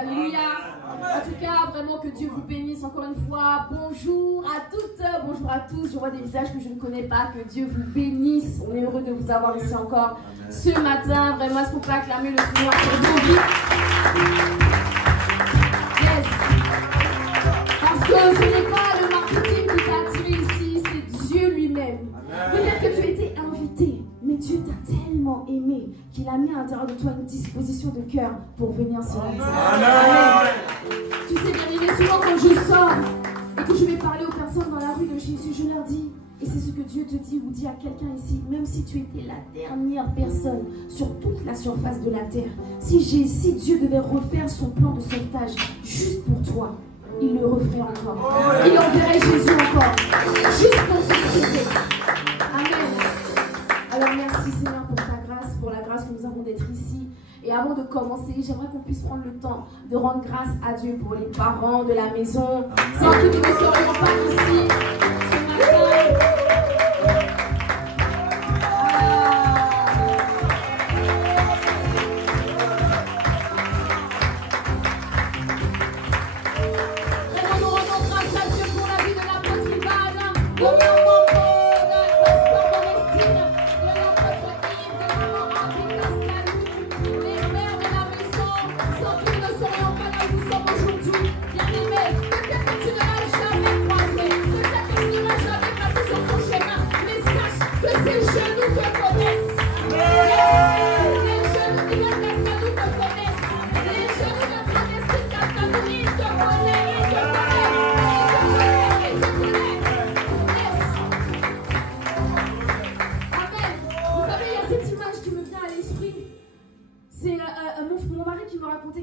Alléluia. En tout cas, vraiment que Dieu vous bénisse encore une fois. Bonjour à toutes, bonjour à tous. Je vois des visages que je ne connais pas. Que Dieu vous bénisse. On est heureux de vous avoir ici encore ce matin. Vraiment, est-ce qu'on peut acclamer le Seigneur pour vos vies? Yes. Parce que ce n'est pas le marketing qui t'a attiré ici, c'est Dieu lui-même. Peut-être que tu as été invité, mais Dieu t'a tellement aimé qu'il a mis à l'intérieur de toi une disposition de cœur pour venir sur la terre. Amen. Tu sais, bien aimé, souvent quand je sors et que je vais parler aux personnes dans la rue de Jésus, je leur dis, et c'est ce que Dieu te dit ou dit à quelqu'un ici, même si tu étais la dernière personne sur toute la surface de la terre, si Dieu devait refaire son plan de sauvetage juste pour toi, il le referait encore. Il enverrait Jésus encore, juste pour te sauver. Amen. Alors merci Seigneur pour ta grâce, pour la grâce que nous avons d'être ici. Et avant de commencer, j'aimerais qu'on puisse prendre le temps de rendre grâce à Dieu pour les parents de la maison, sans qui nous ne serions pas ici ce matin.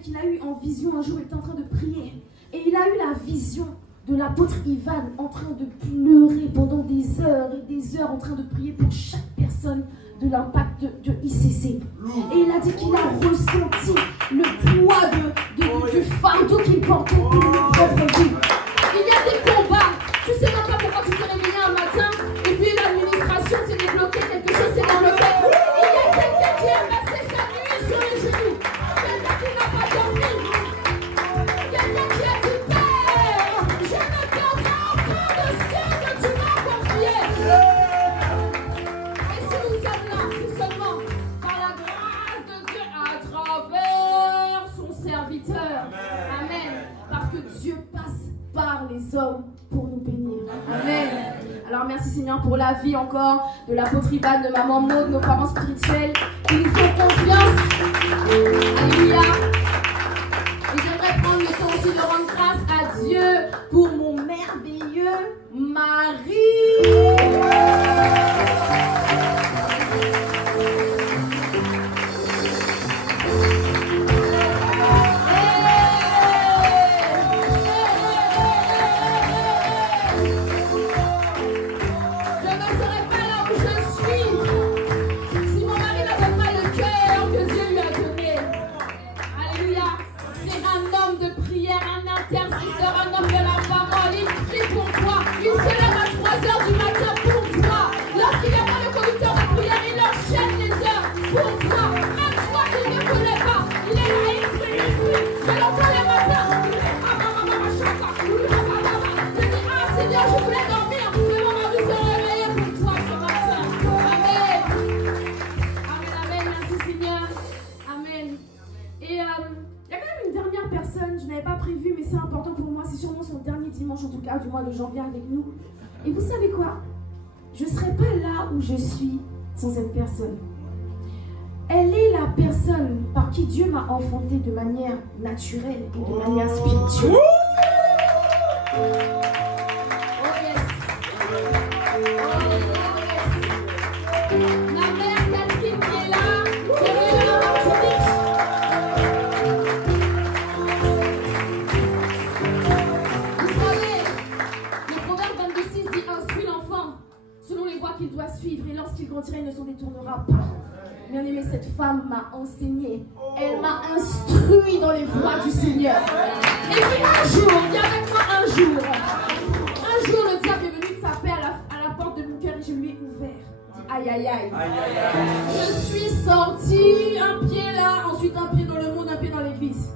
Qu'il a eu en vision un jour, il était en train de prier et il a eu la vision de l'apôtre Ivan en train de pleurer pendant des heures et des heures en train de prier pour chaque personne de l'impact de ICC. Et il a dit qu'il a ressenti le poids du fardeau qu'il portait pour nos propres vies. Il y a des combats, tu sais même pas pourquoi tu t'es réveillé un matin et puis l'administration s'est débloquée, quelque chose s'est débloqué. Il y a quelqu'un qui a passé sa nuit sur les genoux. Les hommes pour nous bénir. Amen. Alors merci Seigneur pour la vie encore de l'apôtre Ivan, de maman Maud, nos parents spirituels qui nous font confiance. Alléluia. Et j'aimerais prendre le temps aussi de rendre grâce à Dieu pour mon merveilleux mari. Du mois de janvier avec nous. Et vous savez quoi? Je ne serais pas là où je suis sans cette personne. Elle est la personne par qui Dieu m'a enfanté de manière naturelle et de manière spirituelle. Oh yes. La mère Catherine qui est là, c'est la Martinique. Qu'il doit suivre et lorsqu'il grandira, il ne s'en détournera pas. Bien aimé, cette femme m'a enseigné, elle m'a instruit dans les voies du Seigneur. Et puis un jour, il y a avec moi un jour, le diable est venu taper à la porte de mon cœur et je lui ai ouvert. Aïe aïe aïe. Je suis sortie, un pied là, ensuite un pied dans le monde, un pied dans l'église.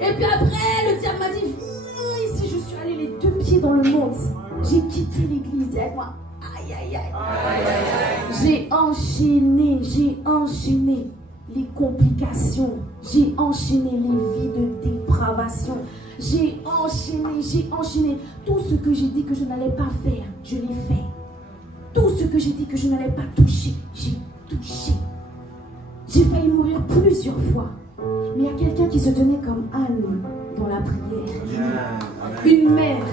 Et puis après, le diable m'a dit, viens ici, je suis allée les deux pieds dans le monde. J'ai quitté l'église, et avec moi, aïe, aïe, aïe. J'ai enchaîné les complications. J'ai enchaîné les vies de dépravation. J'ai enchaîné. Tout ce que j'ai dit que je n'allais pas faire, je l'ai fait. Tout ce que j'ai dit que je n'allais pas toucher, j'ai touché. J'ai failli mourir plusieurs fois. Mais il y a quelqu'un qui se tenait comme Anne dans la prière. Une mère.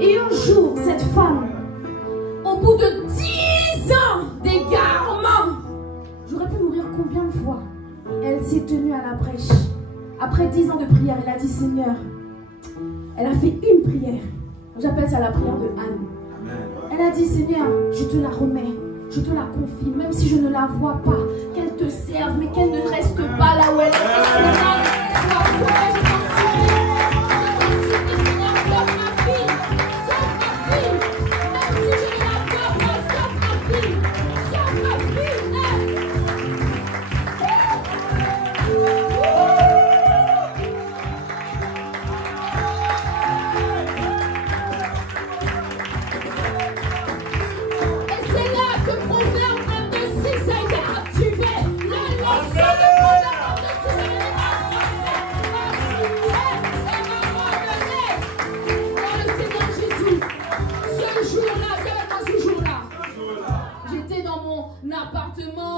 Et un jour, cette femme, au bout de 10 ans d'égarement, j'aurais pu mourir combien de fois? Elle s'est tenue à la brèche. Après 10 ans de prière, elle a dit, Seigneur, elle a fait une prière. J'appelle ça la prière de Anne. Elle a dit, Seigneur, je te la remets, je te la confie, même si je ne la vois pas, qu'elle te serve, mais qu'elle ne reste pas là où elle est.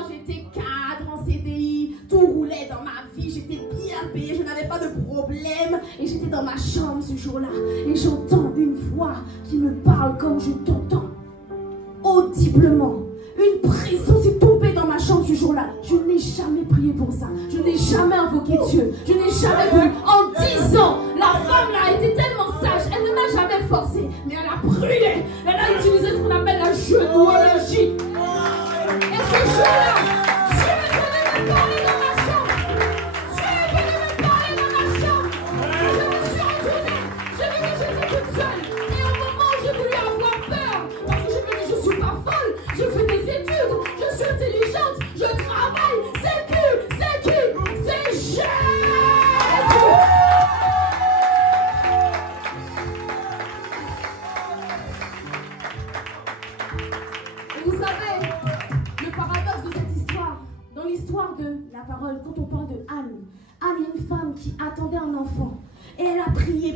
J'étais cadre en CDI, tout roulait dans ma vie, j'étais bien payée, je n'avais pas de problème et j'étais dans ma chambre ce jour-là et j'entends une voix qui me parle comme je t'entends, audiblement. Une pression s'est tombée dans ma chambre ce jour-là. Je n'ai jamais prié pour ça, je n'ai jamais invoqué Dieu, je n'ai jamais voulu. En 10 ans, la femme là a été tellement sage, elle ne m'a jamais forcé, mais elle a prié, elle a utilisé ce qu'on appelle la genouologie. Et ce jour-là, Dieu est venu me parler dans ma chambre. Dieu est venu me parler dans ma chambre. Je me suis retournée. J'ai vu que j'étais toute seule. Et au moment où j'ai voulu avoir peur, parce que je me dis, je ne suis pas folle. Je fais des études. Je suis intelligente. Je travaille. C'est qui? C'est Jésus. Et vous savez, le paradoxe de cette histoire, dans l'histoire de la parole, quand on parle de Anne, Anne est une femme qui attendait un enfant. Et elle a prié.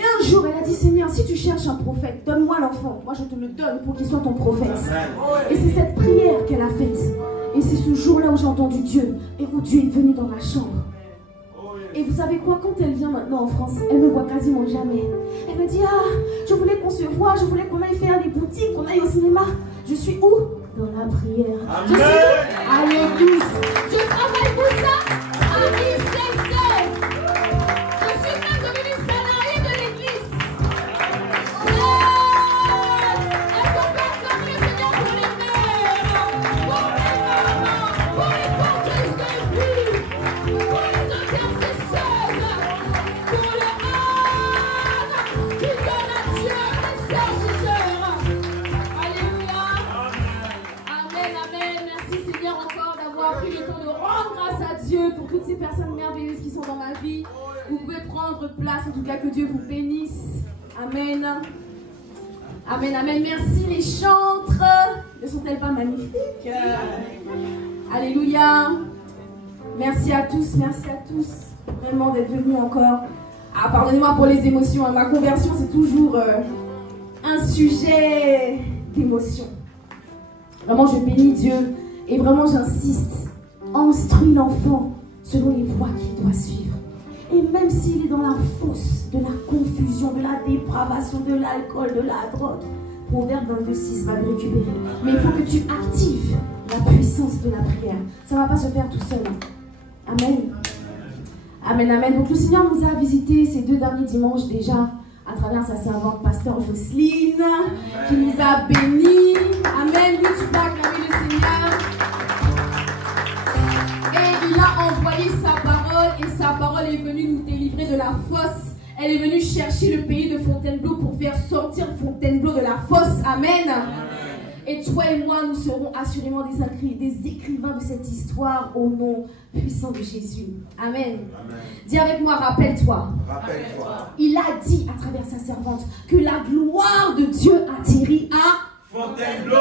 Et un jour, elle a dit, Seigneur, si tu cherches un prophète, donne-moi l'enfant. Moi, je te le donne pour qu'il soit ton prophète. Et c'est cette prière qu'elle a faite. Et c'est ce jour-là où j'ai entendu Dieu. Et où Dieu est venu dans ma chambre. Et vous savez quoi, quand elle vient maintenant en France, elle me voit quasiment jamais. Elle me dit, je voulais qu'on se voie, je voulais qu'on aille faire des boutiques, qu'on aille au cinéma. Je suis où? Dans la prière. Amen. Je suis où? À l'église. Je travaille pour ça à ICC. Je suis même devenue salariée de l'église. Est-ce qu'on peut acclamer le Seigneur pour les mères, pour les mamans, pour les porteuses de vie, pour les intercesseurs, pour les âmes qui donnent à Dieu des serviteurs. Alléluia. Amen, amen. Merci Seigneur encore d'avoir pris le temps de rendre grâce à Dieu pour toutes ces personnes merveilleuses qui sont dans ma vie. Vous pouvez prendre place, en tout cas que Dieu vous bénisse. Amen. Amen, amen. Merci les chantres. Ne sont-elles pas magnifiques? Alléluia. Merci à tous vraiment d'être venus encore. Pardonnez-moi pour les émotions. Ma conversion, c'est toujours un sujet d'émotion. Vraiment, je bénis Dieu et vraiment, j'insiste. Instruis l'enfant selon les voies qu'il doit suivre. Et même s'il est dans la fosse de la confusion, de la dépravation, de l'alcool, de la drogue, Proverbe 22:6 va le récupérer. Mais il faut que tu actives la puissance de la prière. Ça ne va pas se faire tout seul. Amen. Amen, amen. Donc le Seigneur nous a visités ces 2 derniers dimanches déjà à travers sa servante pasteur Jocelyne qui nous a bénis. Amen. Lui, tu peux acclamer le Seigneur. Et il a envoyé sa parole et sa parole est venue nous délivrer de la fosse. Elle est venue chercher le pays de Fontainebleau pour faire sortir Fontainebleau de la fosse. Amen. Et toi et moi, nous serons assurément des écrivains de cette histoire au nom puissant de Jésus. Amen. Amen. Dis avec moi, rappelle-toi. Rappelle-toi. Il a dit à travers sa servante que la gloire de Dieu atterrit à Fontainebleau.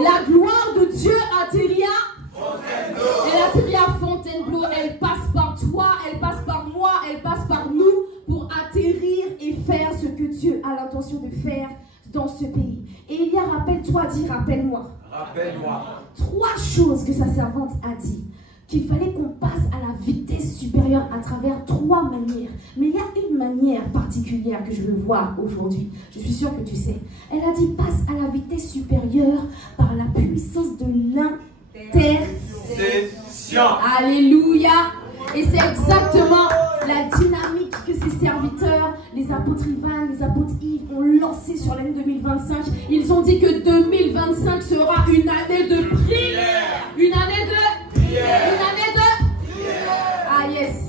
La gloire de Dieu atterrit à Fontainebleau. Elle atterrit à Fontainebleau. Elle passe par toi, elle passe par moi, elle passe par nous pour atterrir et faire ce que Dieu a l'intention de faire dans ce pays. Et il y a, rappelle-toi, dis rappelle-moi. Rappelle-moi. 3 choses que sa servante a dit. Qu'il fallait qu'on passe à la vitesse supérieure à travers 3 manières. Mais il y a une manière particulière que je veux voir aujourd'hui. Je suis sûre que tu sais. Elle a dit passe à la vitesse supérieure par la puissance de l'intercession. Alléluia. Et c'est exactement la dynamique que ces serviteurs, les apôtres Ivan, les apôtres Yves, ont lancé sur l'année 2025. Ils ont dit que 2025 sera une année de prière. Une année de prière. Une année de prière. Ah yes.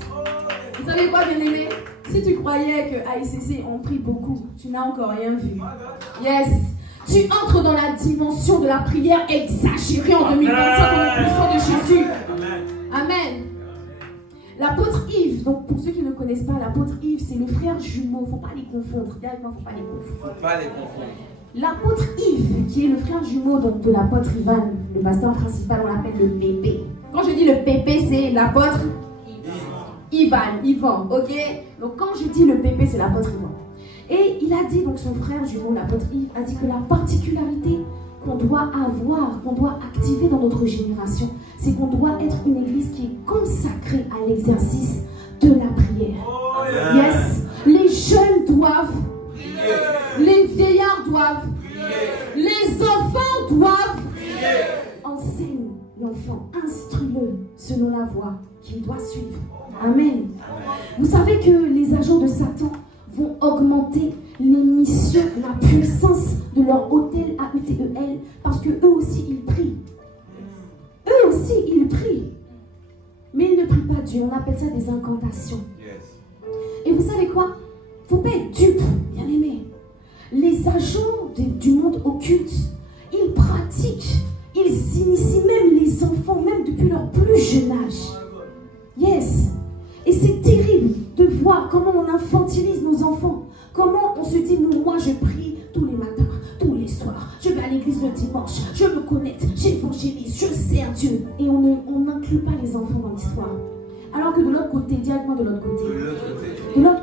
Vous savez quoi, bien-aimé? Si tu croyais que AICC on prie beaucoup, tu n'as encore rien vu. Yes. Tu entres dans la dimension de la prière exagérée en 2025 au puissant de Jésus. Amen. L'apôtre Yves, donc pour ceux qui ne connaissent pas, l'apôtre Yves, c'est le frère jumeau. Il ne faut pas les confondre. Directement, il ne faut pas les confondre. Faut pas les confondre. L'apôtre Yves, qui est le frère jumeau donc, de l'apôtre Ivan, le pasteur principal, on l'appelle le pépé. Quand je dis le pépé, c'est l'apôtre Ivan, ok? Donc quand je dis le pépé, c'est l'apôtre Ivan. Et il a dit, donc son frère jumeau, l'apôtre Yves, a dit que la particularité qu'on doit avoir, qu'on doit activer dans notre génération, c'est qu'on doit être une église qui est consacrée à l'exercice de la prière. Oh yeah. Yes. Les jeunes doivent prier. Les vieillards doivent prier. Les enfants doivent prier. Enseigne l'enfant, instruis-le selon la voie qu'il doit suivre. Amen. Amen. Vous savez que les agents de Satan vont augmenter les missions, la puissance de leur hôtel à UTEL, parce que eux aussi ils prient. Eux aussi ils prient. Mais ils ne prient pas Dieu, on appelle ça des incantations. Et vous savez quoi? Il ne faut pas être dupe, bien aimé. Les agents du monde occulte, ils pratiquent, ils initient même les enfants, même depuis leur plus jeune âge. Yes. Et c'est terrible de voir comment on infantilise nos enfants. Comment on se dit, moi je prie tous les matins, tous les soirs. Je vais à l'église le dimanche, je me connecte, j'évangélise, je sers Dieu. Et on n'inclut pas les enfants dans l'histoire. Alors que de l'autre côté, directement de l'autre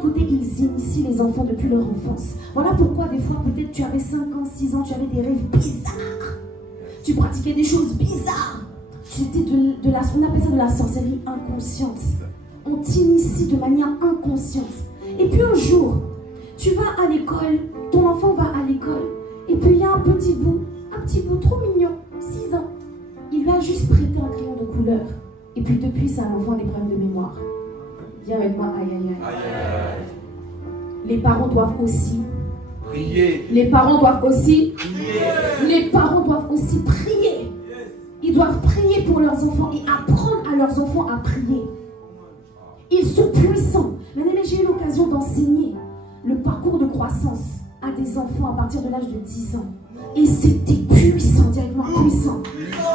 côté, ils initient les enfants depuis leur enfance. Voilà pourquoi des fois, peut-être tu avais 5 ans, 6 ans, tu avais des rêves bizarres. Tu pratiquais des choses bizarres. C'était on appelle ça de la sorcellerie inconsciente. On t'initie de manière inconsciente. Et puis un jour, tu vas à l'école, ton enfant va à l'école, et puis il y a un petit bout trop mignon, 6 ans. Il lui a juste prêté un crayon de couleur. Et puis depuis, ça l'enfant a des problèmes de mémoire. Viens avec moi, aïe aïe aïe. Les parents doivent aussi prier. Les parents doivent aussi prier. Les parents doivent aussi prier. Ils doivent prier pour leurs enfants et apprendre à leurs enfants à prier. Ils sont puissants. Mais j'ai eu l'occasion d'enseigner le parcours de croissance à des enfants à partir de l'âge de 10 ans. Et c'était puissant, directement puissant.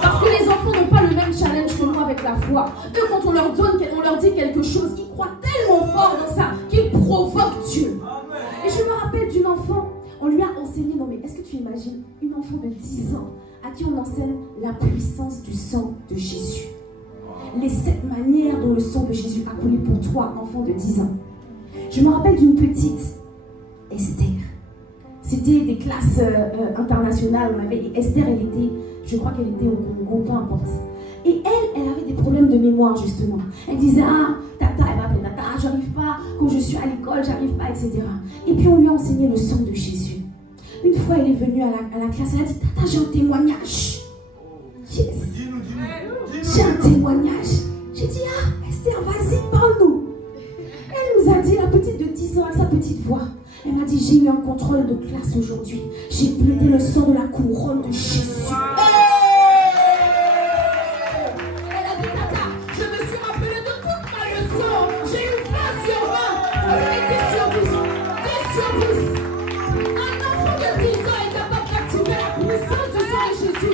Parce que les enfants n'ont pas le même challenge que nous avec la foi. Eux, quand on leur dit quelque chose, ils croient tellement fort dans ça qu'ils provoquent Dieu. Et je me rappelle d'une enfant, on lui a enseigné, non mais est-ce que tu imagines une enfant de 10 ans à qui on enseigne la puissance du sang de Jésus? Les 7 manières dont le sang de Jésus a coulé pour toi, enfant de 10 ans. Je me rappelle d'une petite, Esther. C'était des classes internationales. On avait Esther, je crois qu'elle était au Congo, peu importe. Et elle avait des problèmes de mémoire, justement. Elle disait, ah, tata, elle m'appelle tata, j'arrive pas, quand je suis à l'école, j'arrive pas, etc. Et puis on lui a enseigné le sang de Jésus. Une fois, elle est venue à la classe, elle a dit, tata, j'ai un témoignage. Yes. J'ai un témoignage. J'ai dit, ah, Esther, vas-y, parle-nous. Elle nous a dit, la petite de 10 ans, avec sa petite voix. Elle m'a dit, j'ai eu un contrôle de classe aujourd'hui. J'ai plaidé le sang de la couronne de Jésus. Elle a dit, tata, je me suis rappelé de toute ma leçon. J'ai eu 20 sur 20. Elle a été sur 10. 10 sur 10. Un enfant de 10 ans est capable d'activer la puissance du sang de Jésus.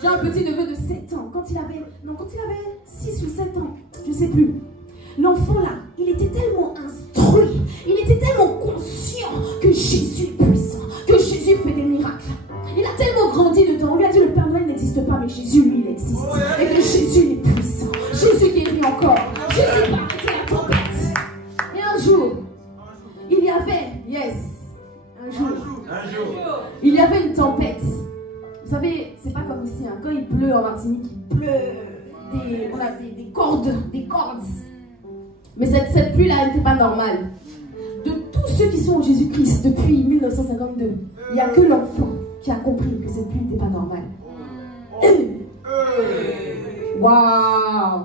J'ai un petit neveu de 7 ans. Quand il avait 6 ou 7 ans, je ne sais plus. L'enfant là, il était tellement instruit, il était tellement conscient que Jésus est puissant, que Jésus fait des miracles. Il a tellement grandi dedans. On lui a dit le Père Noël n'existe pas, mais Jésus, lui, il existe. Et que Jésus est puissant. Jésus guérit encore. Jésus va arrêter la tempête. Et un jour, il y avait, il y avait une tempête. Vous savez, c'est pas comme ici, hein. Quand il pleut en Martinique, il pleut, on a des cordes. Mais cette pluie-là, elle n'était pas normale. De tous ceux qui sont en Jésus-Christ depuis 1952, il n'y a que l'enfant qui a compris que cette pluie n'était pas normale. Waouh!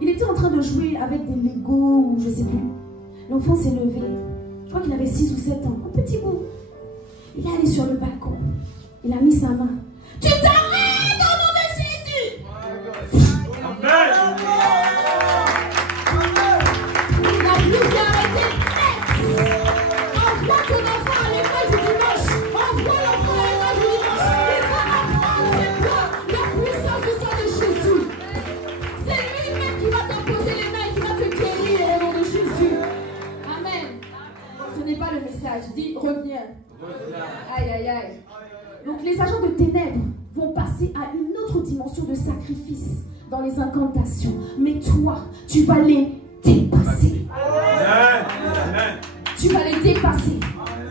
Il était en train de jouer avec des Legos ou je ne sais plus. L'enfant s'est levé. Je crois qu'il avait 6 ou 7 ans. Un petit bout. Il est allé sur le balcon. Il a mis sa main. Tu t'arrêtes au nom de Jésus! Amen! La pluie s'est arrêtée net! Envoie ton enfant à l'école du dimanche! Envoie l'enfant à l'école du dimanche! Il va apprendre avec toi la puissance du sang de Jésus! C'est lui-même qui va t'imposer les mains et qui va te guérir au nom de Jésus! Amen! Ce n'est pas le message. Dis, reviens. Aïe, aïe, aïe. Donc les agents de ténèbres vont passer à une autre dimension de sacrifice dans les incantations. Mais toi, tu vas les dépasser. Tu vas les dépasser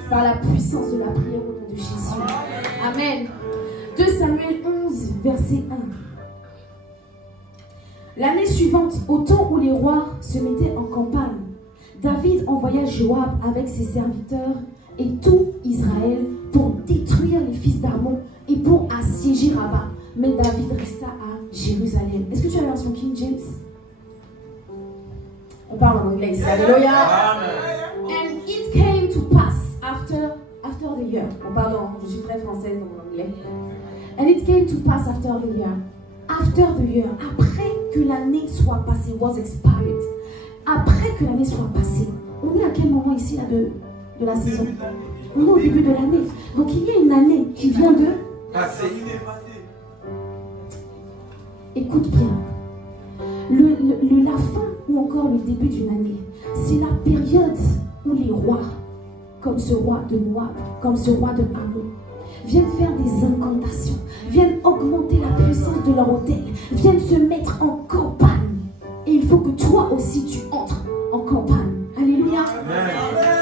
par la puissance de la prière au nom de Jésus. Amen. 2 Samuel 11, verset 1. L'année suivante, au temps où les rois se mettaient en campagne, David envoya Joab avec ses serviteurs et tout Israël pour détruire les fils d'Ammon et pour assiéger Rabat. Mais David resta à Jérusalem. Est-ce que tu as la version King James? On parle en anglais ici. Alléluia. And it came to pass after the year. Oh pardon, je suis très française en anglais. And it came to pass after the year. After the year. Après que l'année soit passée. Was expired. Après que l'année soit passée. On est à quel moment ici là, de la saison? On est au début de l'année. Donc il y a une année qui vient de passer. Écoute bien. La fin ou encore le début d'une année, c'est la période où les rois, comme ce roi de Moab, comme ce roi de Ammon, viennent faire des incantations, viennent augmenter la puissance de leur autel, viennent se mettre en campagne. Et il faut que toi aussi tu entres en campagne. Alléluia.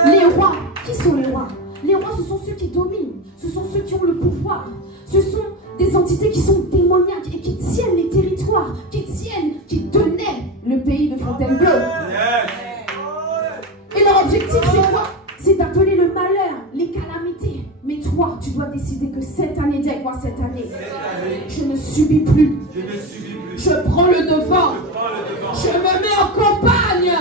Les rois, qui sont les rois? Les rois, ce sont ceux qui dominent, ce sont ceux qui ont le pouvoir, ce sont des entités qui sont démoniaques et qui tiennent les territoires, qui donnaient le pays de Fontainebleau. Et leur objectif, c'est quoi? C'est d'appeler le malheur, les calamités. Mais toi, tu dois décider que cette année, dis avec moi cette année, je ne subis plus. Je prends le devant. Je me mets en campagne.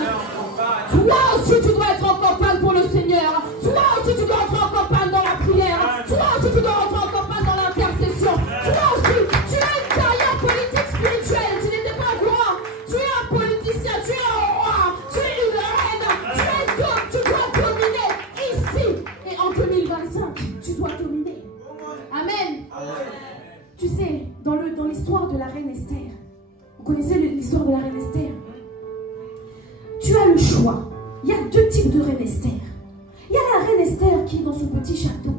Toi aussi, tu dois être en campagne pour le Seigneur. Toi aussi, tu dois entrer en campagne dans la prière. Toi aussi, tu dois entrer en campagne dans l'intercession. Toi aussi, tu as une carrière politique spirituelle. Tu n'étais pas au courant. Tu es un politicien, tu es un roi, tu es une reine. Tu dois dominer ici. Et en 2025, tu dois dominer. Amen. Tu sais, dans l'histoire de la reine Esther, vous connaissez l'histoire de la reine Esther? Tu as le choix. Il y a 2 types de reine Esther. Il y a la reine Esther qui est dans son petit château,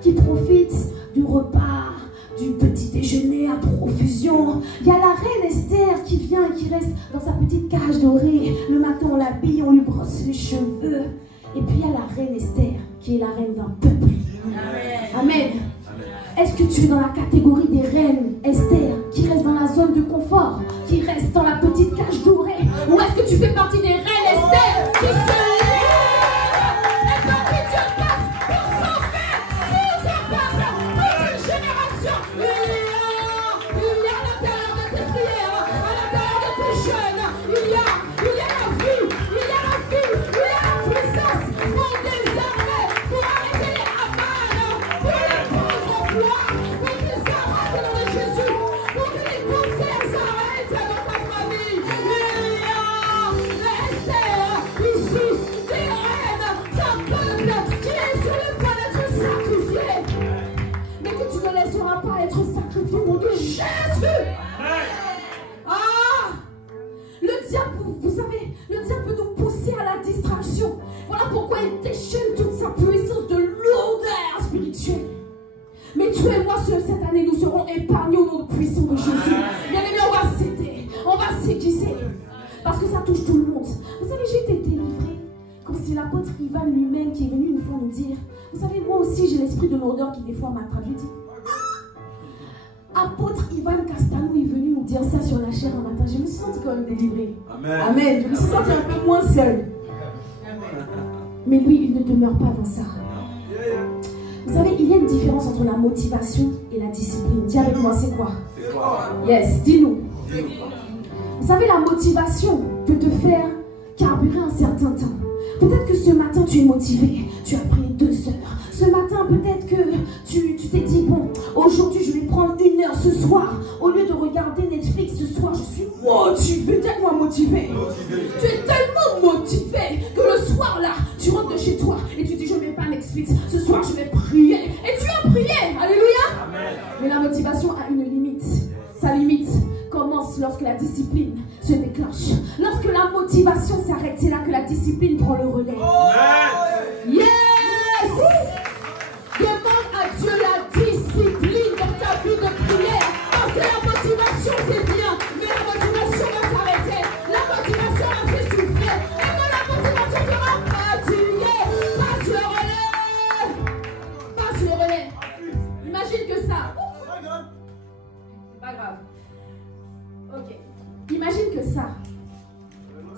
qui profite du repas, du petit déjeuner à profusion. Il y a la reine Esther qui vient et qui reste dans sa petite cage dorée. Le matin, on l'habille, on lui brosse les cheveux. Et puis il y a la reine Esther qui est la reine d'un peuple. Amen. Est-ce que tu es dans la catégorie des reines Esther qui restent dans la zone de confort, qui restent dans la petite cage dorée? Ou est-ce que tu fais partie des reines Esther qui se lèvent et par qui Dieu passe pour s'en faire tout un peuple, toute une génération? Il y a à l'intérieur de tes prières, à l'intérieur de tes jeûnes, il y a la vie, il y a la puissance pour des armées, pour arrêter les Haman, pour les prendre en foi, pour qu'ils s'arrêtent au nom de Jésus. au nom de Jésus. Ah! Le diable, vous savez, le diable peut nous pousser à la distraction. Voilà pourquoi il déchaîne toute sa puissance de lourdeur spirituelle. Mais tu et moi, cette année, nous serons épargnés au nom puissant de Jésus. Bien aimé, on va s'aider, on va s'aiguiser. Parce que ça touche tout le monde. Vous savez, j'ai été délivrée. Comme si l'apôtre Ivan lui-même, qui est venu une fois nous dire, vous savez, moi aussi, j'ai l'esprit de lourdeur qui des fois m'attrape. Je dis, apôtre Ivan Castanou est venu nous dire ça sur la chair un matin. Je me suis sentie quand même délivrée. Amen. Amen. Je me suis sentie un peu moins seule. Mais lui, il ne demeure pas dans ça. Vous savez, il y a une différence entre la motivation et la discipline. Dis avec moi, c'est quoi? Yes, dis-nous. Vous savez, la motivation peut te faire carburer un certain temps. Peut-être que ce matin, tu es motivé. Tu as pris 2 heures. Ce matin, peut-être que tu t'es dit, bon, aujourd'hui, je vais prendre 1 heure ce soir. Au lieu de regarder Netflix ce soir, je suis motivé, tellement motivé. Tu es tellement motivé que le soir, là, tu rentres de chez toi et tu dis, je ne mets pas Netflix. Ce soir, je vais prier. Et tu as prié. Alléluia. Amen. Mais la motivation a une limite. Sa limite commence lorsque la discipline se déclenche. Lorsque la motivation s'arrête, c'est là que la discipline prend le relais. Yes! Demande à Dieu la discipline dans ta vie de prière. Parce que la motivation c'est bien, mais la motivation va s'arrêter. La motivation va se souffrir. Et quand la motivation sera fatiguée, pas sur le relais. Pas sur le relais. Imagine que ça. C'est pas grave. Ok. Imagine que ça.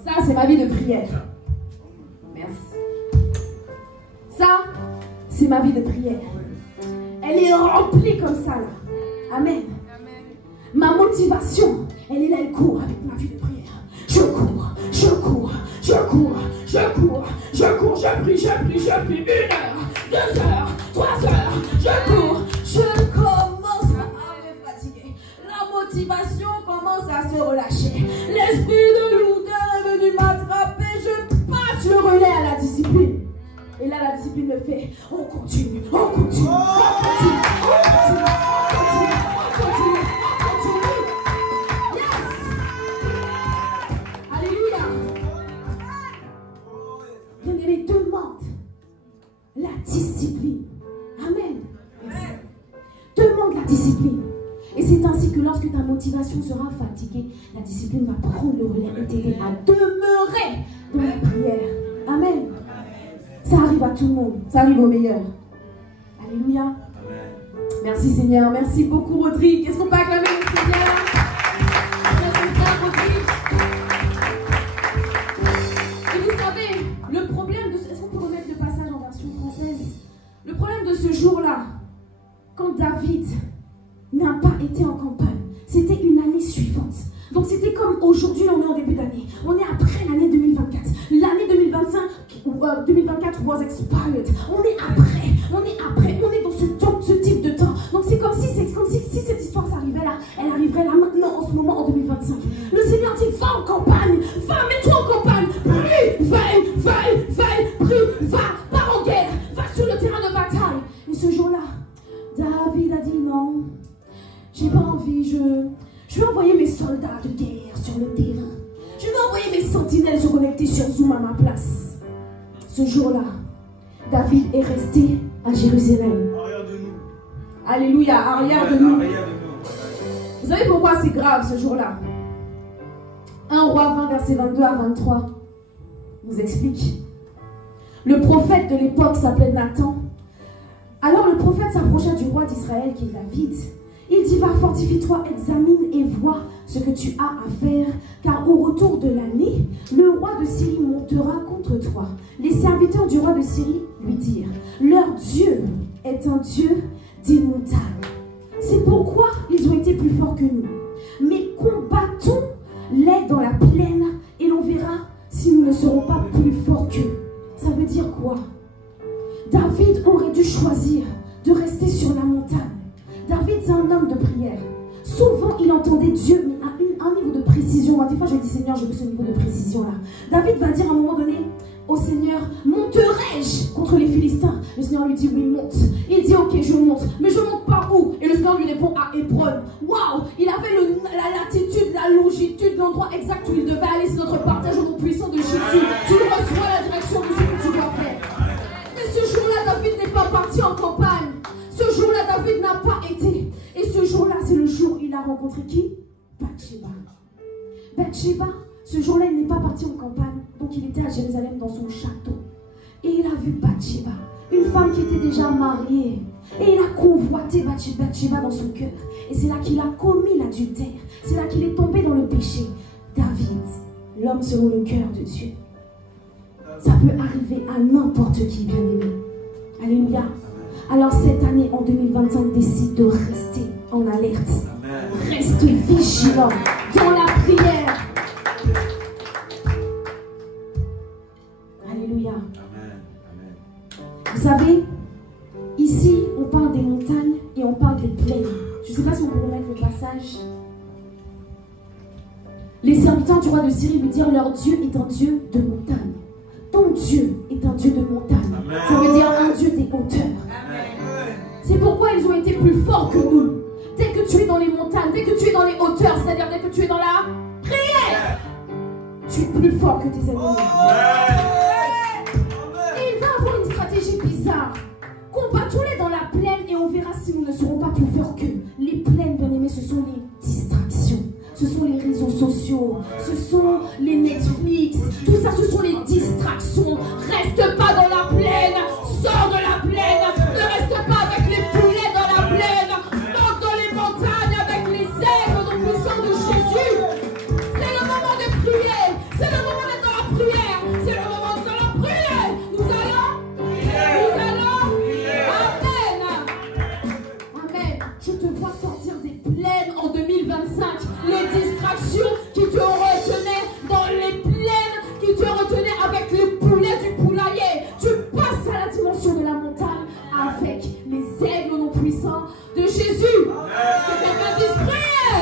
Ça, c'est ma vie de prière. Merci. Ça, c'est ma vie de prière. Elle est remplie comme ça, là. Amen. Ma motivation, elle est là, elle court avec ma vie de prière. Je cours, je cours, je cours, je cours, je cours, je prie, je prie, je prie. 1 heure, 2 heures, 3 heures, je cours, je commence à me fatiguer. La motivation commence à se relâcher. L'esprit de lourdeur est venu m'attraper. Je passe le relais à la discipline. Et là, la discipline me fait, on continue, on continue, on continue, on continue, on continue, on continue. Yes! Alléluia. Bien-aimé, demande la discipline. Amen. Demande la discipline. Et c'est ainsi que lorsque ta motivation sera fatiguée, la discipline va prendre le relais et t'aider à demeurer dans la prière. Amen. Ça arrive à tout le monde. Ça arrive aux meilleurs. Alléluia. Amen. Merci Seigneur. Merci beaucoup Rodrigue. Qu'est-ce qu'on peut acclamer le Seigneur? Merci frère Rodrigue. Et vous savez, le problème de ce... Est-ce qu'on peut remettre le passage en version française? Le problème de ce jour-là, quand David n'a pas été en campagne, c'était une année suivante. Donc c'était comme aujourd'hui, on est en début d'année. On est après l'année 2024. L'année 2024 was expired. On est après, on est dans ce type de temps. Donc c'est comme si cette histoire s'arrivait là, elle arriverait là maintenant, en ce moment, en 2025. Le Seigneur dit, va en campagne, va, mets-toi en campagne, prie, prie, va, pars en guerre, va sur le terrain de bataille. Et ce jour-là, David a dit non, j'ai pas envie, je vais envoyer mes soldats de guerre sur le terrain. Je vais envoyer mes sentinelles se connecter sur Zoom à ma place. Ce jour-là, David est resté à Jérusalem. Arrière de nous. Alléluia, arrière de nous. Vous savez pourquoi c'est grave ce jour-là? 1 Roi 20, verset 22 à 23 vous explique. Le prophète de l'époque s'appelait Nathan. Alors le prophète s'approcha du roi d'Israël qui est David. Il dit, va, fortifie-toi, examine et vois ce que tu as à faire, car au retour de l'année, le roi de Syrie montera contre toi. Les serviteurs du roi de Syrie lui dirent, leur Dieu est un Dieu des montagnes. C'est pourquoi ils ont été plus forts que nous. Mais combattons-les dans la plaine et l'on verra si nous ne serons pas plus forts qu'eux. Ça veut dire quoi? David aurait dû choisir de rester sur la montagne. David, c'est un homme de prière. Souvent, il entendait Dieu, mais à un niveau de précision. Des fois, je dis, Seigneur, je veux ce niveau de précision-là. David va dire à un moment donné, au Seigneur, monterai-je contre les Philistins? Le Seigneur lui dit, oui, monte. Il dit, ok, je monte. Mais je monte par où? Et le Seigneur lui répond, à Hébron. Waouh! Il avait la latitude, la longitude, l'endroit exact où il devait aller. C'est notre partage au nom puissant de Jésus. Tu reçois la direction de ce que tu dois faire. Mais ce jour-là, David n'est pas parti en campagne. Ce jour-là, David n'a pas été. Et ce jour-là, c'est le jour où il a rencontré qui? Bathsheba. Bathsheba, ce jour-là, il n'est pas parti en campagne. Donc il était à Jérusalem dans son château. Et il a vu Bathsheba, une femme qui était déjà mariée. Et il a convoité Bathsheba dans son cœur. Et c'est là qu'il a commis l'adultère. C'est là qu'il est tombé dans le péché. David, l'homme selon le cœur de Dieu. Ça peut arriver à n'importe qui, bien aimé. Alléluia. Alors cette année, en 2025, décide de rester en alerte. Reste vigilant dans la prière. Alléluia. Vous savez, ici, on parle des montagnes et on parle des plaines. Je ne sais pas si on peut remettre le passage. Les serviteurs du roi de Syrie lui dirent, leur Dieu est un Dieu de montagne. Ton Dieu est un Dieu de montagne. Amen. Ça veut dire un Dieu des hauteurs. C'est pourquoi ils ont été plus forts que nous. Dès que tu es dans les montagnes, dès que tu es dans les hauteurs, c'est-à-dire dès que tu es dans la prière, tu es plus fort que tes ennemis. Et il va avoir une stratégie bizarre. Combattons-les dans la plaine et on verra si nous ne serons pas plus forts qu'eux. Les plaines, bien aimés, ce sont les distractions. Ce sont les réseaux sociaux, ce sont les Netflix, tout ça, ce sont les distractions. Reste pas dans la plaine, sors de la plaine, ne reste pas avec les poulets dans la plaine, monte dans les montagnes avec les aigles dans le sang de Jésus. C'est le moment de prier, c'est le moment d'être dans la prière, c'est le moment de la prière. Nous allons, Amen. Amen. Je te vois sortir des plaines en 2025. Les distractions qui te retenaient dans les plaines, qui te retenaient avec les poulets du poulailler. Tu passes à la dimension de la montagne avec les aigles non puissants de Jésus. Que quelqu'un dise prier.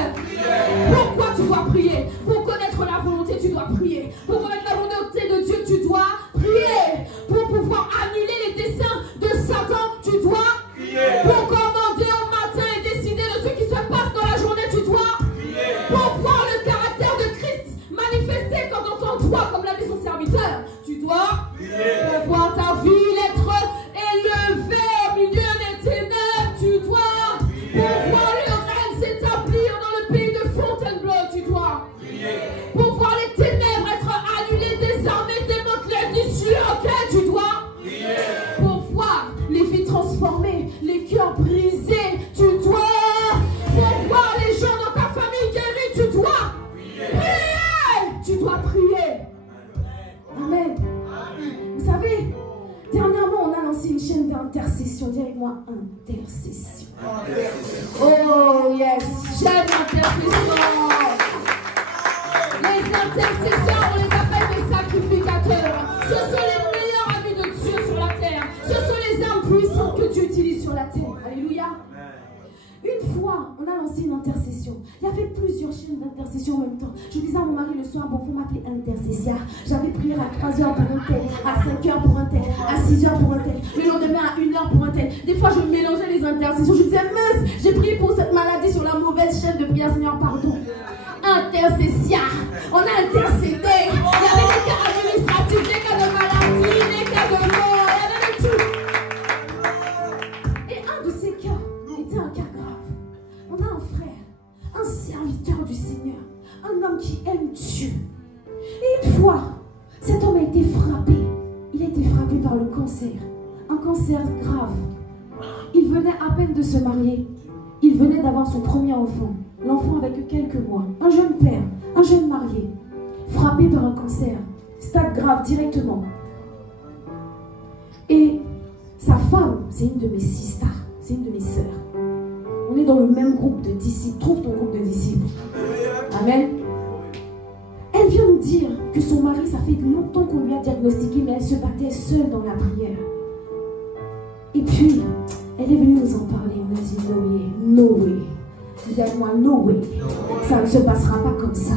Pourquoi tu dois prier? Pour connaître la volonté, tu dois prier. Pour connaître la volonté de Dieu, tu dois prier. Pour pouvoir annuler les desseins de Satan, tu dois prier. Pour commander au matin et décider de ce qui se passe dans la journée, tu dois prier. Pour voir le caractère de Christ manifesté dans toi, comme l'a dit son serviteur, tu dois prier. Pour voir ta vie être élevée au milieu des ténèbres, tu dois prier. Pour voir le règne s'établir dans le pays de Fontainebleau, tu dois prier. Pour voir les ténèbres être annulées, désarmées, démantelées, dissuées, ok, tu dois prier. Pour voir les vies transformées, les cœurs brisés, tu dois. Pour voir les gens dans ta famille guéris, tu dois prier. Tu dois prier. Amen. Vous savez, dernièrement, on a lancé une chaîne d'intercession. Dis avec moi, intercession. Oh yes, chaîne d'intercession. Les intercesseurs, on les appelle des sacrificateurs. Ce sont les meilleurs amis de Dieu sur la terre. Ce sont les armes puissantes que Dieu utilise sur la terre. Alléluia. Une fois, on a lancé une intercession. Il y avait plusieurs chaînes d'intercession en même temps. Je disais à mon mari le soir, bon, vous m'appelez intercessia. J'avais prié à 3h pour un tel, à 5h pour un tel, à 6h pour un tel, le lendemain à 1h pour un tel. Des fois, je mélangeais les intercessions. Je disais, mince, j'ai prié pour cette maladie sur la mauvaise chaîne de prière, Seigneur, pardon. Intercessia. On a intercédé. Il y avait des cas administratifs, des cas de maladie, des cas de mort, il y avait de tout. Et un de ces cas était un cas grave. On a un frère, un serviteur du Seigneur, un homme qui aime Dieu. Et une fois, cet homme a été frappé. Il a été frappé par le cancer. Un cancer grave. Il venait à peine de se marier. Il venait d'avoir son premier enfant. L'enfant avait que quelques mois. Un jeune père, un jeune marié, frappé par un cancer. Stade grave directement. Et sa femme, c'est une de mes sisters, c'est une de mes sœurs. On est dans le même groupe de disciples. Trouve ton groupe de disciples. Amen. Elle vient nous dire que son mari, ça fait longtemps qu'on lui a diagnostiqué, mais elle se battait seule dans la prière. Et puis, elle est venue nous en parler. On a dit, no way. Dis avec moi, no way. Ça ne se passera pas comme ça.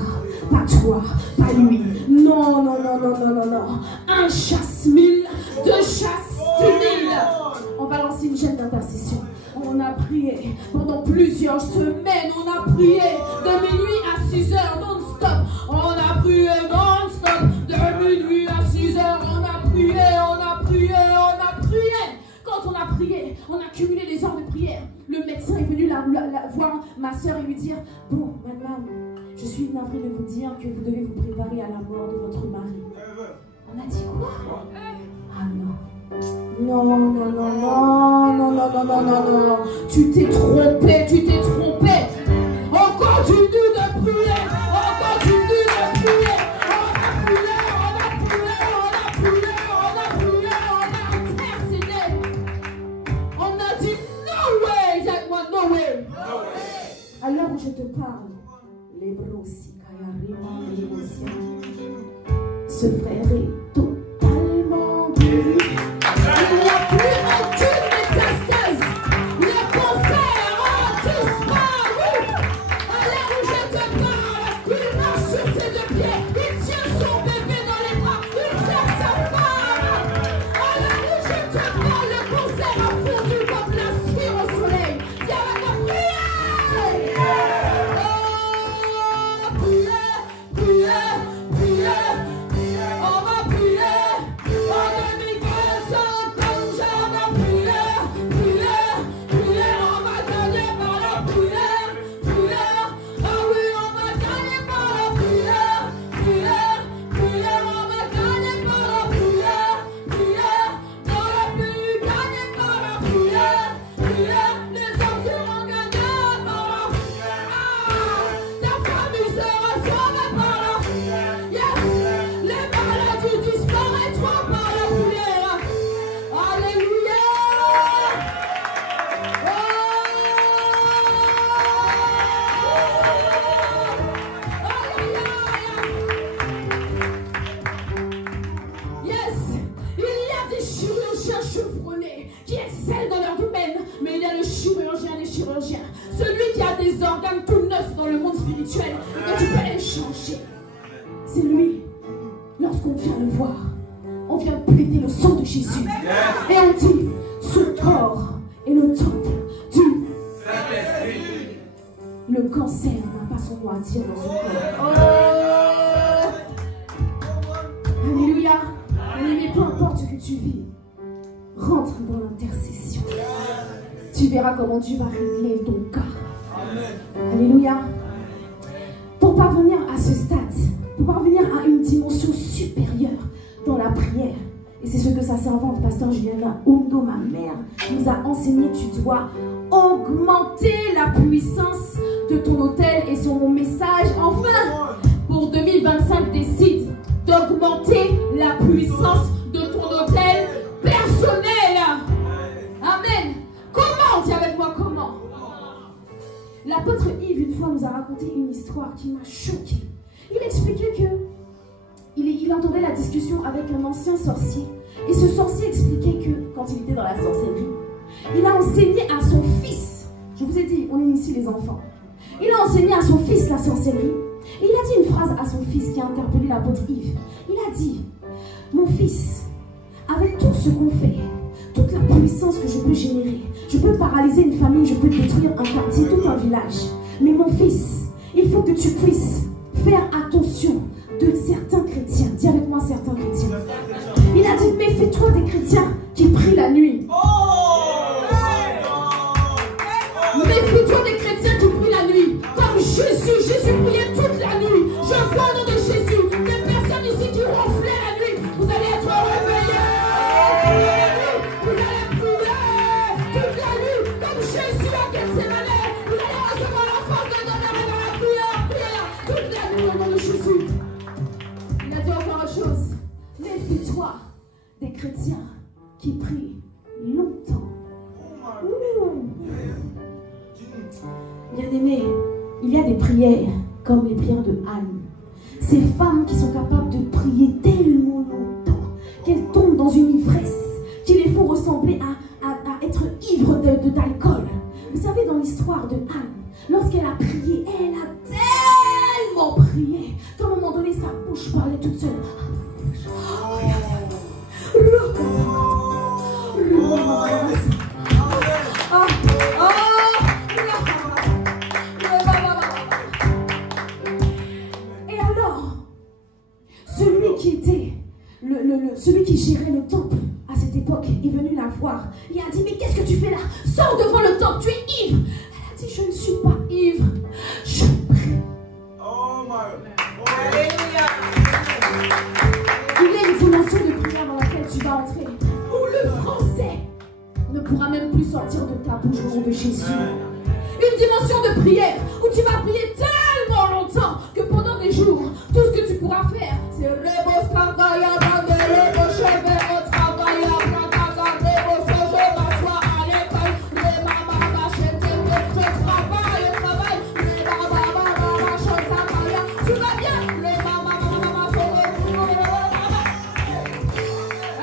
pas toi, pas lui. Non, non, non, non, non, non, non. Un chasse 1000, deux chasse 10 000. On va lancer une chaîne d'intercession. On a prié pendant plusieurs semaines. On a prié de minuit à 6 heures non-stop. On a prié non-stop de minuit à 6 heures. On a prié, on a prié, on a prié. Quand on a prié, on a cumulé les heures de prière. Le médecin est venu la voir ma soeur et lui dire: bon, madame, je suis navrée de vous dire que vous devez vous préparer à la mort de votre mari. On a dit quoi? Ah non. Non, non, non, non, non, non, non, non, non, non. Tu t'es trompé, tu t'es trompé. On continue de prier, on continue de prier. On a prié, on a prié, on a prié, on a prié, on a intercédé. On a dit no way, dis-moi no way. À l'heure où je te parle, les brossis, ce frère est totalement guéri. Il n'y a plus aucune métastase. Le cancer a disparu. À l'heure où je te parle, il marche sur ses deux pieds. Il tient son bébé dans les bras. Il tient sa femme. À l'heure où je te parle, le cancer a fondu comme la cire au soleil. Dis avec la prière. Oh, prière, prière, prière. On va prier. En 2015, comme jamais prière, prière, prière. On va gagner par la prière, prière. Ah oui, on va gagner par la prière, prière, prière. On va gagner par la prière, prière. Dans le pays, gagner par la prière, prière. Les hommes seront gagnés par la prière. Ah, ta famille sera sauvée par la prière. Yes, les maladies disparaîtront par la prière. Alléluia. Yes, il y a des chirurgiens chevronnés qui excellent dans leur domaine, mais il y a le chirurgien des chirurgiens, celui qui a des organes tout neufs dans le monde spirituel et tu peux les changer. C'est lui. Lorsqu'on vient le voir, on vient plaider le sang de Jésus et on dit: ce corps est le temple du Saint-Esprit. Le cancer n'a pas son mot à dire dans son corps. Oh. Alléluia. Mais peu importe ce que tu vis, rentre dans l'intercession. Tu verras comment Dieu va régler ton cas. Alléluia. Pour parvenir à ce stade, pour parvenir à une dimension supérieure dans la prière, et c'est ce que sa servante, pasteur Juliana Ondo, ma mère, nous a enseigné, tu dois augmenter la puissance de ton autel. Et sur mon message, enfin, pour 2025, décide d'augmenter la puissance de ton autel personnel. Amen. Comment? Dis avec moi comment. L'apôtre Yves, une fois, nous a raconté une histoire qui m'a choquée. Il expliquait que il entendait la discussion avec un ancien sorcier. Et ce sorcier expliquait que, quand il était dans la sorcellerie, il a enseigné à son fils. Je vous ai dit, on initie les enfants. Il a enseigné à son fils la sorcellerie. Et il a dit une phrase à son fils qui a interpellé l'apôtre Yves. Il a dit: mon fils, avec tout ce qu'on fait, toute la puissance que je peux générer, je peux paralyser une famille, je peux détruire un quartier, tout un village. Mais mon fils, il faut que tu puisses faire attention de certains chrétiens. Dis avec moi certains chrétiens. Il a dit: méfie-toi des chrétiens qui prient la nuit. Méfie-toi des chrétiens qui prient la nuit. Comme Jésus priait toute la nuit. Je vois au nom de Jésus des personnes ici qui ronflaient la nuit. Vous allez être réveillés. Vous allez prier toute la nuit comme Jésus à Gethsémane. Vous allez recevoir la force de demeurer dans la prière toute la nuit au nom de Jésus. Il a dit encore autre chose. Méfie-toi des chrétiens qui prient longtemps. Bien-aimés, il y a des prières comme les prières de Anne. Ces femmes qui sont capables de prier tellement longtemps qu'elles tombent dans une ivresse qui les font ressembler à être ivres d'alcool. Vous savez, dans l'histoire de Anne, lorsqu'elle a prié, elle a tellement prié. Quand où je parlais toute seule. Et alors, celui qui était celui qui gérait le temple à cette époque est venu la voir. Il a dit, mais qu'est-ce que tu fais là? Sors devant le temple, tu es ivre. Elle a dit, je ne suis pas ivre, je prie. Oh my Alléluia. Il y a une dimension de prière dans laquelle tu vas entrer, où le français ne pourra même plus sortir de ta bouche au nom de Jésus. Une dimension de prière où tu vas prier tellement longtemps que pendant des jours, tout ce que tu pourras faire, c'est rebos kagaya bandere bocheve au travail prakaka rebos je m'assois à l'école les mama machete je travaille les baba chanta maya tout va bien les mama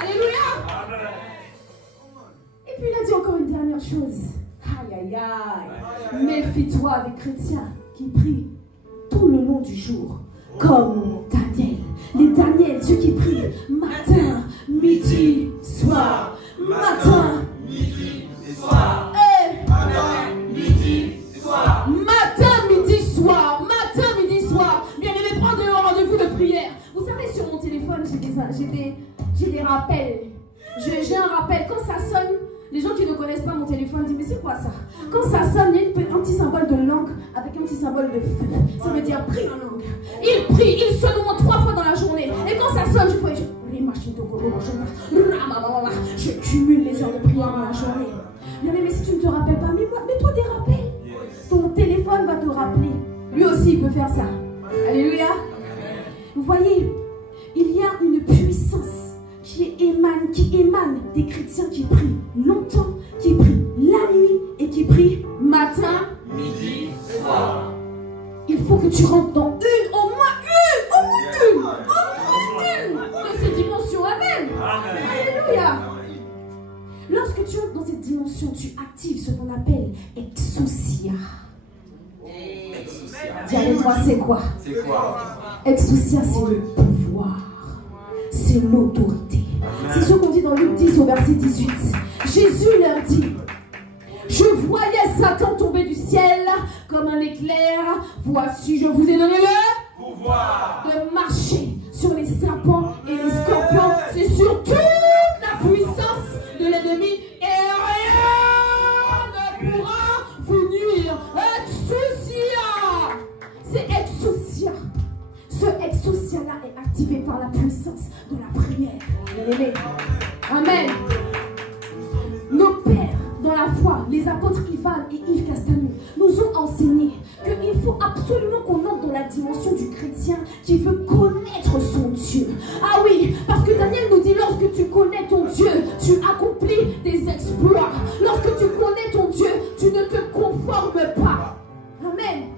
alléluia. Et puis il a dit encore une dernière chose. Aïe aïe aïe. Méfie-toi des chrétiens qui prient tout le long du jour, comme Daniel. Les Daniel, ceux qui prient matin, midi, soir. Matin, midi et soir. Matin, midi, soir. Matin, midi, soir. Matin, midi, soir. Bien aimé, prendre un rendez-vous de prière. Vous savez, sur mon téléphone, j'ai des rappels. J'ai un rappel. Quand ça sonne, les gens qui ne connaissent pas mon téléphone disent, mais c'est quoi ça? Quand ça sonne, il y a un petit symbole de langue avec un petit symbole de feu. Ça veut dire prie en langue. Il prie, il sonne au moins 3 fois dans la journée. Et quand ça sonne, je cumule les heures de prière dans la journée. Mais si tu ne te rappelles pas, mets-toi des rappels. Ton téléphone va te rappeler. Lui aussi, il peut faire ça. Alléluia. Vous voyez, il y a une puissance qui émane des chrétiens qui prient longtemps, qui prient la nuit et qui prient matin, midi, soir. Il faut que tu rentres dans au moins une de ces dimensions. Amen. Alléluia. Lorsque tu entres dans cette dimension, tu actives ce qu'on appelle exousia. Dis avec moi, c'est quoi? C'est quoi? Exousia, c'est le pouvoir. C'est l'autorité. C'est ce qu'on dit dans Luc 10 au verset 18. Jésus leur dit, je voyais Satan tomber du ciel comme un éclair. Voici, je vous ai donné le pouvoir de marcher sur les serpents et les scorpions. C'est sur toute la puissance de l'ennemi et rien ne pourra vous nuire. Exousia. C'est exousia. Ce exousia-là est activé par la puissance de la prière. Amen. Nos pères dans la foi, les apôtres Ivan et Yves Castanou, nous ont enseigné qu'il faut absolument qu'on entre dans la dimension du chrétien qui veut connaître son Dieu. Ah oui, parce que Daniel nous dit, lorsque tu connais ton Dieu, tu accomplis des exploits. Lorsque tu connais ton Dieu, tu ne te conformes pas. Amen.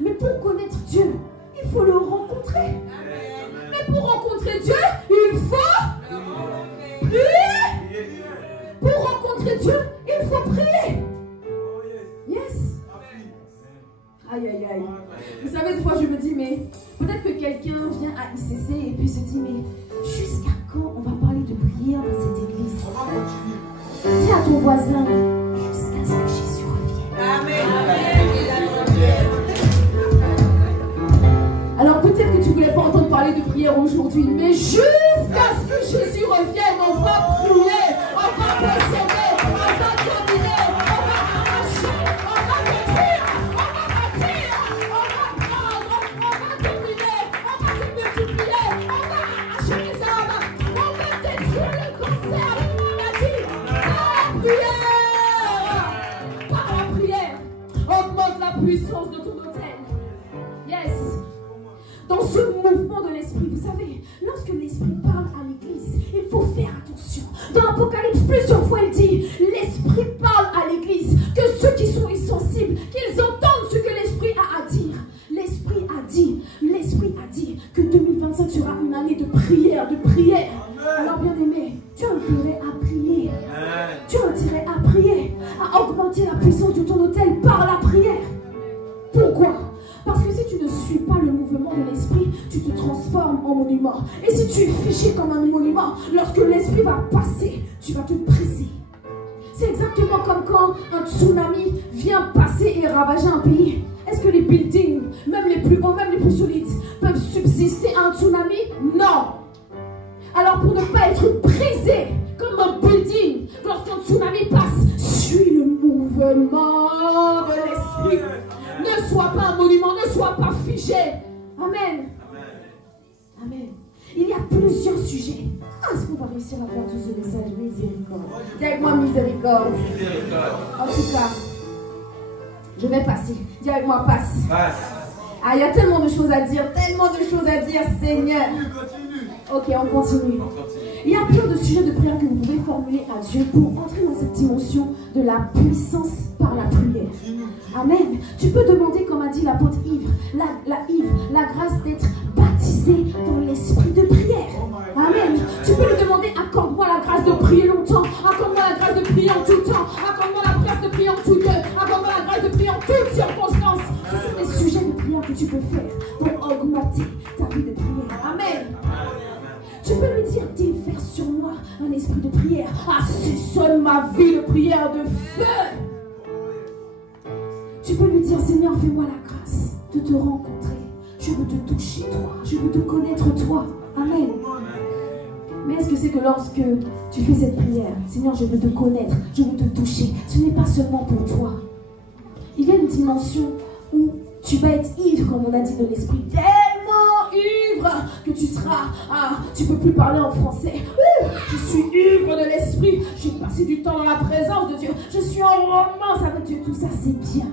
Mais pour connaître Dieu, il faut le rencontrer. Mais pour rencontrer Dieu, il faut prier. Pour rencontrer Dieu, il faut prier. Yes. Aïe, aïe, aïe. Vous savez, des fois, je me dis, mais peut-être que quelqu'un vient à ICC et puis se dit, mais jusqu'à quand on va parler de prière dans cette église? Dis à ton voisin, jusqu'à ce que Jésus revienne. Amen. Alors peut-être que tu ne voulais pas entendre parler de prière aujourd'hui, mais jusqu'à ce que Jésus revienne, on va prier, on va persévérer, on va terminer, on va arracher, on va bâtir, on va bâtir, on va prendre, on va dominer, on va se multiplier, on va arracher les âmes, on va détruire le cancer, les maladies, par la prière, augmente la puissance de ton autel. Yes. Dans ce mouvement de l'esprit, vous savez, lorsque l'esprit parle à l'église, il faut faire attention. Dans Apocalypse, plusieurs fois, il dit, l'esprit parle à l'église, que ceux qui sont insensibles, qu'ils entendent ce que l'esprit a à dire. L'esprit a dit que 2025 sera une année de prière, Alors bien aimé, tu as intérêt à prier. Tu as intérêt à prier, à augmenter la puissance de ton autel par la prière. Pourquoi? Parce que si tu ne suis pas le mouvement de l'esprit, tu te transformes en monument. Et si tu es figé comme un monument, lorsque l'esprit va passer, tu vas te briser. C'est exactement comme quand un tsunami vient passer et ravager un pays. Est-ce que les buildings, même les plus hauts, même les plus solides, peuvent subsister à un tsunami? Non. Alors pour ne pas être brisé comme un building, lorsqu'un tsunami passe, suis le mouvement de l'esprit. Ne sois pas un monument, ne sois pas figé. Amen. Amen. Il y a plusieurs sujets. Est-ce qu'on va réussir à faire tout ce message? Miséricorde. Dis avec moi miséricorde. En tout cas, je vais passer. Dis avec moi passe. Ah, il y a tellement de choses à dire, Seigneur. Ok, on continue. Il y a plein de sujets de prière que vous pouvez formuler à Dieu pour entrer dans cette dimension de la puissance par la prière. Amen. Tu peux demander, comme a dit l'apôtre Yves, la grâce d'être baptisé dans l'esprit de prière. Amen. Tu peux lui demander, accorde-moi la grâce de prier longtemps, accorde-moi la grâce de prier en tout temps, accorde-moi la grâce de prier en tout lieu, accorde-moi la grâce de prier en toutes circonstances. Ce sont des sujets de prière que tu peux faire pour augmenter ta vie de prière. Amen. Tu peux lui dire, déverse sur moi un esprit de prière. Assaisonne ma vie de prière de feu. Tu peux lui dire, Seigneur, fais-moi la grâce de te rencontrer. Je veux te toucher, toi. Je veux te connaître, toi. Amen. Mais est-ce que c'est que lorsque tu fais cette prière, Seigneur, je veux te connaître, je veux te toucher, ce n'est pas seulement pour toi. Il y a une dimension où tu vas être ivre, comme on a dit, de l'esprit. Tellement ivre que tu seras, tu ne peux plus parler en français. Je suis ivre de l'esprit. J'ai passé du temps dans la présence de Dieu. Je suis en romance avec Dieu. Tout ça, c'est bien.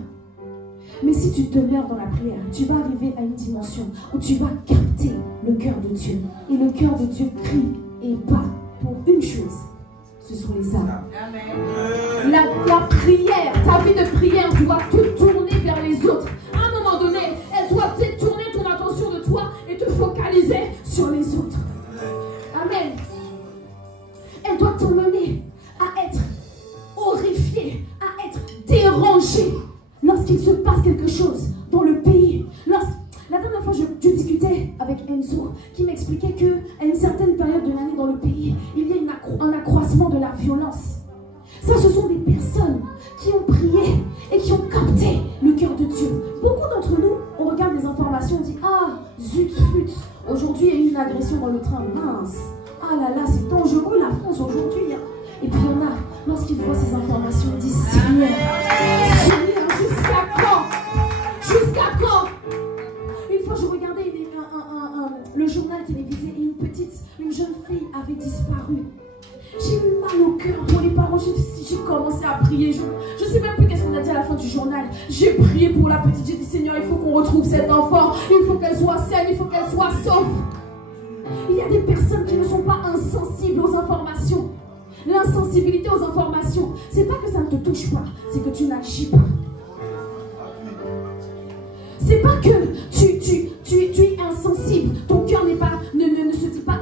Mais si tu demeures dans la prière, tu vas arriver à une dimension où tu vas capter le cœur de Dieu. Et le cœur de Dieu crie et bat pour une chose. Ce sont les âmes. La prière, ta vie de prière, tu dois te tourner vers les autres. À un moment donné, elle doit détourner ton attention de toi et te focaliser sur les autres. Amen. Elle doit t'emmener à être horrifié, à être dérangé lorsqu'il se passe quelque chose dans le pays. La dernière fois, je discutais avec Enzo qui m'expliquait qu'à une certaine période de l'année dans le pays, il y a un accroissement de la violence. Ça, ce sont des personnes qui ont prié et qui ont capté le cœur de Dieu. Beaucoup d'entre nous, on regarde les informations, on dit, ah, zut, flûte, aujourd'hui il y a eu une agression dans le train, mince. Ah là là, c'est dangereux la France aujourd'hui. Et puis il y en a, lorsqu'ils voient ces informations, ils disent, Seigneur, jusqu'à quand? Jusqu'à quand? Une fois, je regardais le journal télévisé et une jeune fille avait disparu. J'ai eu mal au cœur pour les parents. J'ai commencé à prier. Je ne sais même plus qu'est-ce qu'on a dit à la fin du journal. J'ai prié pour la petite. J'ai dit, Seigneur, il faut qu'on retrouve cet enfant. Il faut qu'elle soit saine. Il faut qu'elle soit sauve. Il y a des personnes qui ne sont pas insensibles aux informations. L'insensibilité aux informations, c'est pas que ça ne te touche pas, c'est que tu n'agis pas. C'est pas que tu es insensible, ton cœur n'est pas, ne se dit pas,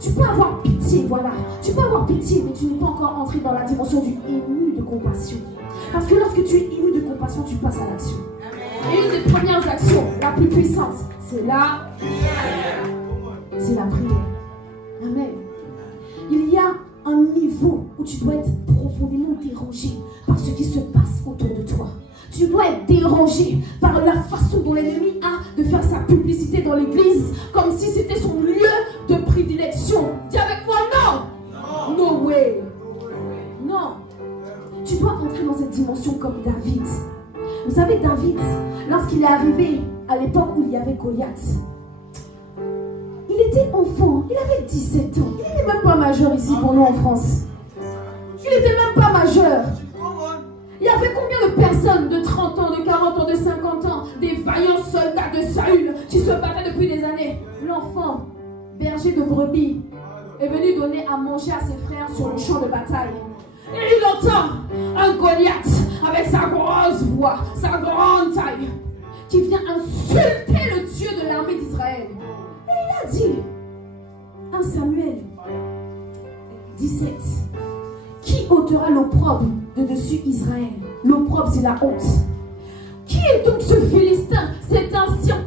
tu peux avoir pitié, voilà. Tu peux avoir pitié, mais tu n'es pas encore entré dans la dimension du ému de compassion. Parce que lorsque tu es ému de compassion, tu passes à l'action. Et une des premières actions, la plus puissante, c'est la prière. C'est la prière. Amen. Il y a un niveau où tu dois être profondément dérangé par ce qui se passe autour de toi. Tu dois être dérangé par la façon dont l'ennemi a de faire sa publicité dans l'église, comme si c'était son lieu de prédilection. Dis avec moi, non! No way! Non! Tu dois entrer dans cette dimension comme David. Vous savez, David, lorsqu'il est arrivé à l'époque où il y avait Goliath, il était enfant, il avait 17 ans. Il n'était même pas majeur ici pour nous en France. Il n'était même pas majeur. Il y avait combien de personnes de 30 ans, de 40 ans, de 50 ans, des vaillants soldats de Saül qui se battaient depuis des années. L'enfant, berger de brebis, est venu donner à manger à ses frères sur le champ de bataille. Et il entend un Goliath avec sa grosse voix, sa grande taille, qui vient insulter le Dieu de l'armée d'Israël. Et il a dit, 1 Samuel 17, qui ôtera l'opprobre de dessus Israël? L'opprobre, c'est la honte. Qui est donc ce Philistin, cet ancien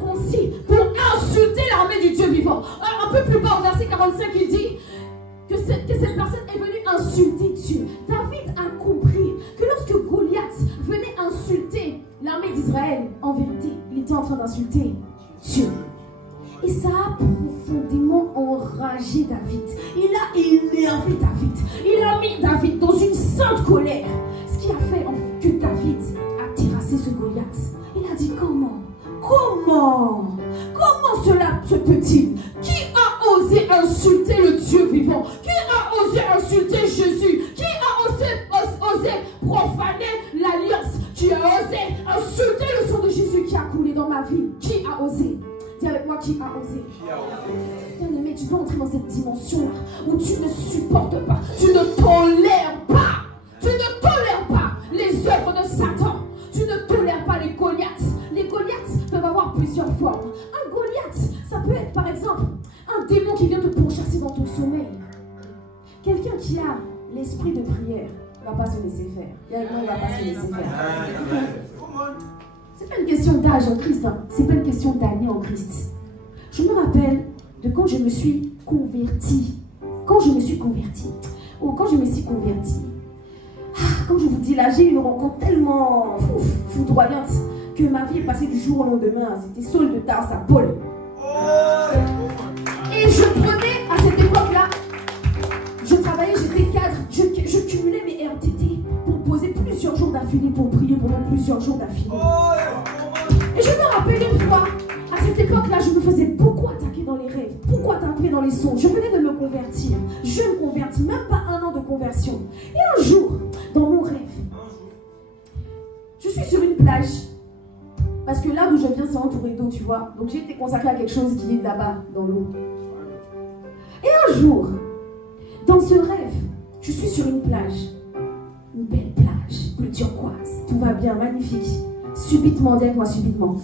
était en train d'insulter Dieu. Et ça a profondément enragé David. Il a énervé David. Il a mis David dans une sainte colère. Ce qui a fait que David a terrassé ce Goliath. Il a dit comment cela se peut-il? Qui a osé insulter le Dieu vivant? Qui a osé insulter Jésus? Qui a osé profaner l'alliance? Qui a osé insulter le sang de Jésus qui a coulé dans ma vie? Qui a osé? Dis avec moi, qui a osé? Bien-aimé, tu peux entrer dans cette dimension-là où tu ne supportes pas, tu ne tolères pas les œuvres de Satan. Tu ne tolères pas les Goliaths. Les Goliaths peuvent avoir plusieurs formes. Un Goliath, ça peut être par exemple un démon qui vient te pourchasser dans ton sommeil. Quelqu'un qui a l'esprit de prière ne va pas se laisser faire. Il ne va pas se laisser faire. C'est pas une question d'âge en Christ, hein. C'est pas une question d'année en Christ. Je me rappelle de quand je me suis convertie. Quand je me suis convertie, comme je vous dis là, j'ai eu une rencontre tellement foudroyante que ma vie est passée du jour au lendemain. C'était Saul de Tarse à Paul. Et je prenais à cette époque-là, je travaillais, j'étais cadre, je cumulais mes RTT pour poser plusieurs jours d'affilée, pour prier pendant plusieurs jours d'affilée. Et je me rappelle une fois, à cette époque-là, je me faisais beaucoup attaquer dans les rêves, beaucoup attaquer dans les songes. Je venais de me convertir. Je me convertis, même pas un an de conversion. Et un jour, dans mon rêve, je suis sur une plage. Parce que là d'où je viens, c'est entouré d'eau, tu vois. Donc j'ai été consacrée à quelque chose qui est là-bas, dans l'eau. Et un jour, dans ce rêve, je suis sur une plage. Une belle plage, bleu turquoise. Tout va bien, magnifique. Subitement, dis avec moi, subitement.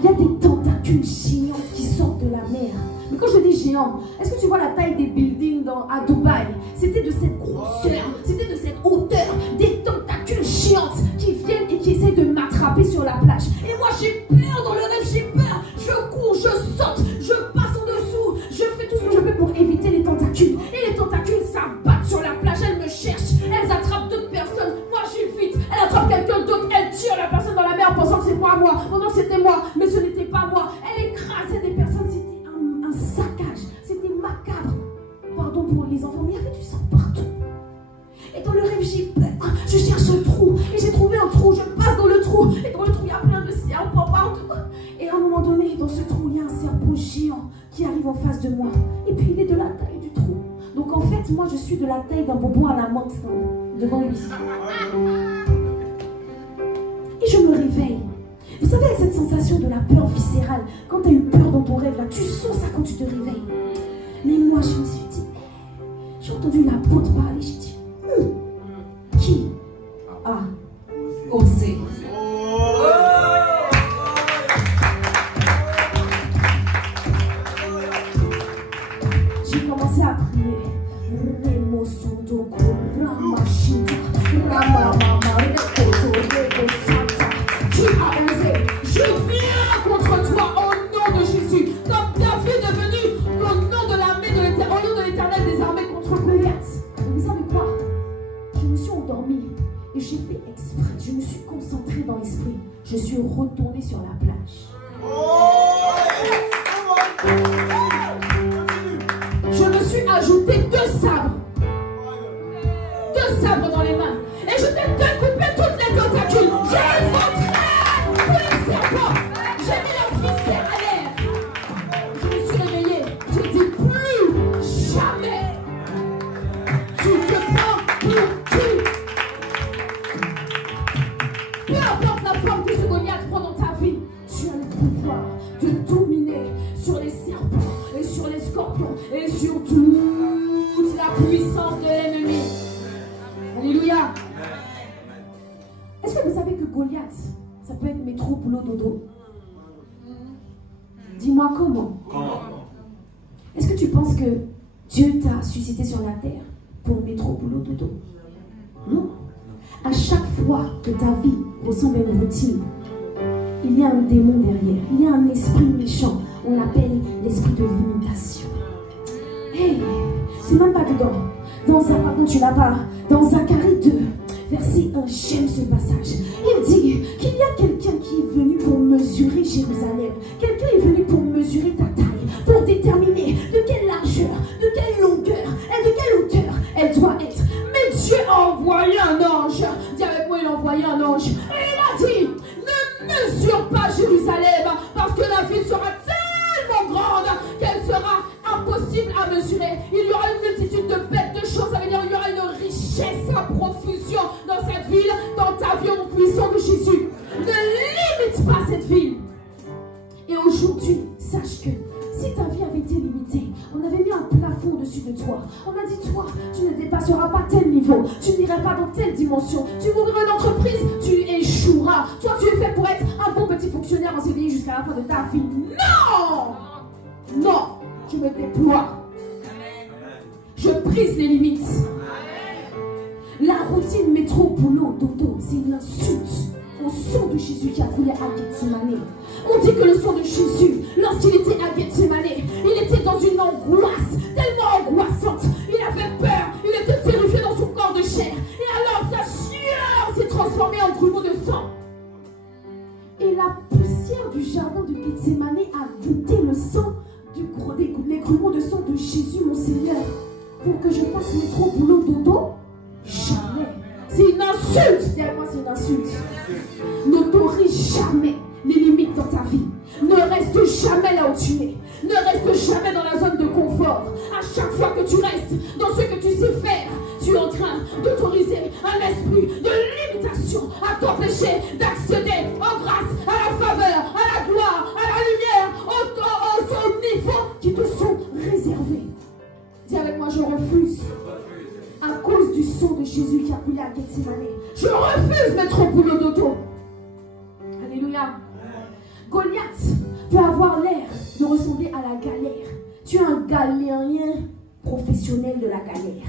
Il y a des tentacules géants qui sortent de la mer. Mais quand je dis géant, est-ce que tu vois la taille des buildings à Dubaï? C'était de cette grosseur, c'était de cette hauteur, des tentacules géantes qui viennent et qui essaient de m'attraper sur la plage. Et moi j'ai peur dans le rêve, j'ai peur. Je cours, je saute, je passe en dessous, je fais tout ce que je peux pour éviter les tentacules. Et les tentacules s'abattent sur la plage, elles me cherchent, elles attrapent d'autres personnes. Moi je suis vite, elles attrapent quelqu'un d'autre, elles tirent la personne dans la mer en pensant que c'est pas moi, pendant que c'était moi, mais ce n'était pas moi. Elles écrasaient des personnes, c'était un saccage, c'était macabre. Pardon pour les enfants, mais il y avait du sang partout. Et dans le rêve, j'ai peur. Je cherche un trou. Et j'ai trouvé un trou. Je passe dans le trou. Et dans le trou, il y a plein de serpents partout. Et à un moment donné, dans ce trou, il y a un serpent géant qui arrive en face de moi. Et puis, il est de la taille du trou. Donc, en fait, moi, je suis de la taille d'un bonbon à la menthe devant lui. Et je me réveille. Vous savez, cette sensation de la peur viscérale. Quand tu as eu peur dans ton rêve, là, tu sens ça quand tu te réveilles. Mais moi, je me suis dit, j'ai entendu la porte parler, j'ai dit, qui a osé? J'ai commencé à prier. Qui a osé? Je viens contre toi au nom de Jésus. Comme David est venu au nom de l'armée de l'Éternel, au nom de l'Éternel des armées contre Goliath. Vous savez quoi? Je me suis endormie et j'ai fait exprès. Je me suis concentrée dans l'esprit. Je suis retournée sur la plage. Je me suis ajouté 2 sabres. 2 sabres dans les mains. Et je t'ai découpé toutes les tentacules. J'ai inventé tous les serpents. J'ai mis leur viscère à l'air. Je me suis réveillée. J'ai dit plus jamais. Tu te prends pour qui? Peu importe la forme que ce Goliath prend dans ta vie, tu as le pouvoir de dominer sur les serpents et sur les scorpions et sur toute la puissance de l'ennemi. Alléluia. Est-ce que vous savez que Goliath, ça peut être métro, boulot, dodo? Dis-moi comment. Est-ce que tu penses que Dieu t'a suscité sur la terre pour métro, boulot, dodo? Non. À chaque fois que ta vie ressemble à une routine, il y a un démon derrière. Il y a un esprit méchant. On l'appelle l'esprit de l'imitation. Hey, c'est même pas dedans. Tu l'as pas. Dans Zacharie 2, verset 1, j'aime ce passage. Il dit qu'il y a quelqu'un qui est venu pour mesurer mesurer Jérusalem. Quelqu'un est venu pour mesurer ta taille, pour déterminer de quelle largeur, de quelle longueur et de quelle hauteur elle doit être. Mais Dieu a envoyé un ange. Dis avec moi, il a envoyé un ange. Et il a dit, ne mesure pas Jérusalem, parce que la ville sera tellement grande qu'elle sera impossible à mesurer. Il y aura une multitude de bêtes, de choses, ça veut dire il y aura une richesse à profusion dans cette ville, dans ta vie au puissant de Jésus. Ne limite pas cette ville. Et aujourd'hui, sache que si ta vie avait été limitée, on avait mis un plafond au-dessus de toi. On a dit, toi, tu ne dépasseras pas tel niveau, tu n'iras pas dans telle dimension, tu ouvriras une entreprise, tu échoueras. Toi, tu es fait pour être un bon petit fonctionnaire en CDI jusqu'à la fin de ta vie. Non! Non! Je me déploie. Je brise les limites. La routine métro, boulot, dodo, c'est une insulte au sang de Jésus qui a coulé à Gethsémane. On dit que le sang de Jésus, lorsqu'il était à Gethsémane, il était dans une angoisse tellement angoissante. Il avait peur, il était terrifié dans son corps de chair. Et alors sa sueur s'est transformée en grumeaux de sang. Et la poussière du jardin de Gethsémane a goûté le sang, les grumeaux de sang de Jésus, mon Seigneur. Pour que je fasse métro, boulot, dodo? Jamais. C'est une insulte. Dis-moi, c'est une insulte. N'autorise jamais les limites dans ta vie. Ne reste jamais là où tu es. Ne reste jamais dans la zone de confort. À chaque fois que tu restes dans ce que tu sais faire, tu es en train d'autoriser un esprit de limitation à t'empêcher d'accéder en grâce, à la faveur, à la gloire, à la lumière, au niveau qui te sont réservés. Dis avec moi, je refuse. À cause du sang de Jésus qui a coulé à Gethsémane, je refuse mettre au boulot d'auto. Alléluia. Goliath peut avoir l'air de ressembler à la galère. Tu es un galérien professionnel de la galère.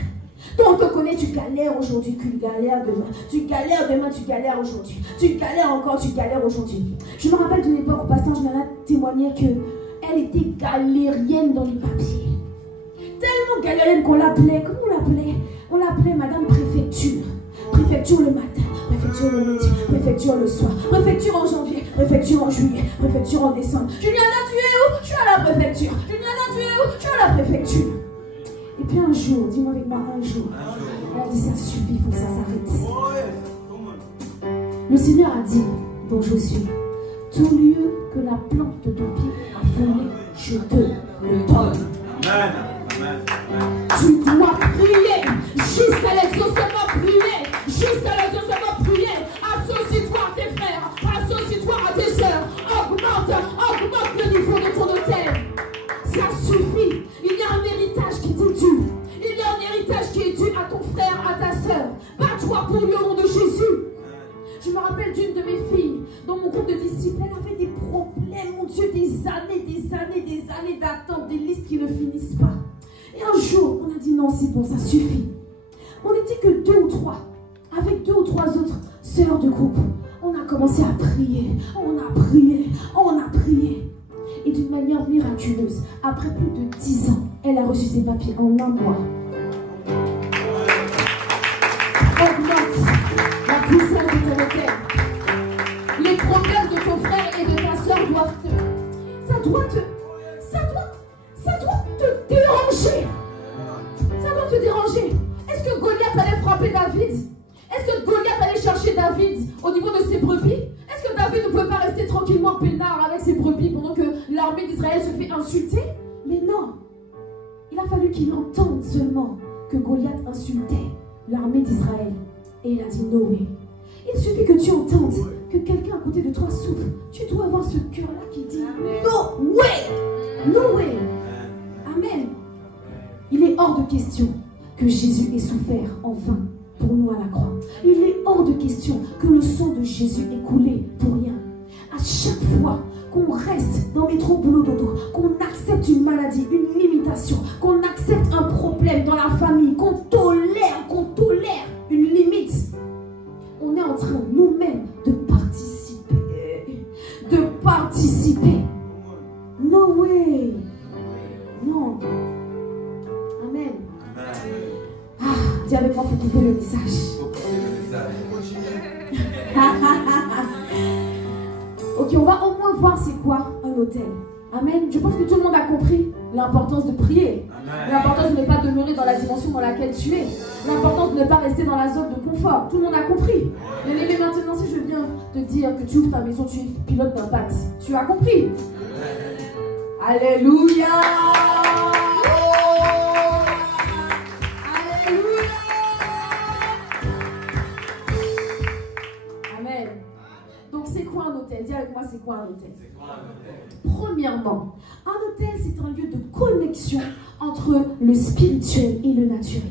Toi, on te connaît, tu galères aujourd'hui, tu galères demain. Tu galères demain, tu galères aujourd'hui. Tu galères encore, tu galères aujourd'hui. Je me rappelle d'une époque où Pasteur Jonathan témoignait qu'elle était galérienne dans les papiers. Tellement galérienne qu'on l'appelait, comment on l'appelait? On l'appelait Madame Préfecture. Préfecture le matin, préfecture le midi, préfecture le soir, préfecture en janvier, préfecture en juillet, préfecture en décembre. Juliana, tu es où? Je suis à la préfecture. Juliana, tu es où? Je suis à la préfecture. Et puis un jour, dis-moi avec moi, un jour, elle a dit ça suffit, il faut que ça s'arrête. Le Seigneur a dit dans Josué, tout lieu que la plante de ton pied a formé, je te le donne. Amen. Tu dois prier jusqu'à l'exaucement, prier jusqu'à l'exaucement, prier. Associe-toi à tes frères, associe-toi à tes soeurs. Augmente le niveau de ton hôtel. Ça suffit. Il y a un héritage qui t'est dû. Il y a un héritage qui est dû à ton frère, à ta soeur. Bats-toi pour lui au nom de Jésus. Je me rappelle d'une de mes filles, dans mon groupe de disciples, elle avait des problèmes, mon Dieu, des années d'attente, des listes qui ne finissent pas. Et un jour, on a dit non, c'est bon, ça suffit. On n'était que 2 ou 3, avec 2 ou 3 autres sœurs de groupe. On a commencé à prier, on a prié. Et d'une manière miraculeuse, après plus de 10 ans, elle a reçu ses papiers en 1 mois. Augmente la puissance de ton hôtel. Les problèmes de ton frère et de ta soeur doivent ça doit te déranger. Ça doit te déranger. Est-ce que Goliath allait frapper David? Est-ce que Goliath allait chercher David au niveau de ses brebis? Est-ce que David ne pouvait pas rester tranquillement peinard avec ses brebis pendant que l'armée d'Israël se fait insulter? Mais non. Il a fallu qu'il entende seulement que Goliath insultait l'armée d'Israël. Et il a dit no way. Il suffit que tu entendes que quelqu'un à côté de toi souffre. Tu dois avoir ce cœur-là qui dit no way. No way. Amen. Il est hors de question que Jésus ait souffert en vain pour nous à la croix. Il est hors de question que le sang de Jésus ait coulé pour rien. À chaque fois qu'on reste dans métro, boulot, dodo, qu'on accepte une maladie, une limitation, qu'on accepte un problème dans la famille, qu'on tolère une limite, on est en train nous-mêmes de participer. No way. Non. Amen. Ah, dis avec moi, il faut couper le message. Ok, Ok, on va au moins voir c'est quoi un autel. Amen. Je pense que tout le monde a compris l'importance de prier. L'importance de ne pas demeurer dans la dimension dans laquelle tu es. L'importance de ne pas rester dans la zone de confort. Tout le monde a compris. Mais maintenant, si je viens te dire que tu ouvres ta maison, tu es pilote d'impact. Tu as compris. Alléluia. Alléluia. Amen. Donc c'est quoi un hôtel? Dis avec moi, c'est quoi un hôtel? Premièrement, un hôtel, c'est un lieu de connexion entre le spirituel et le naturel.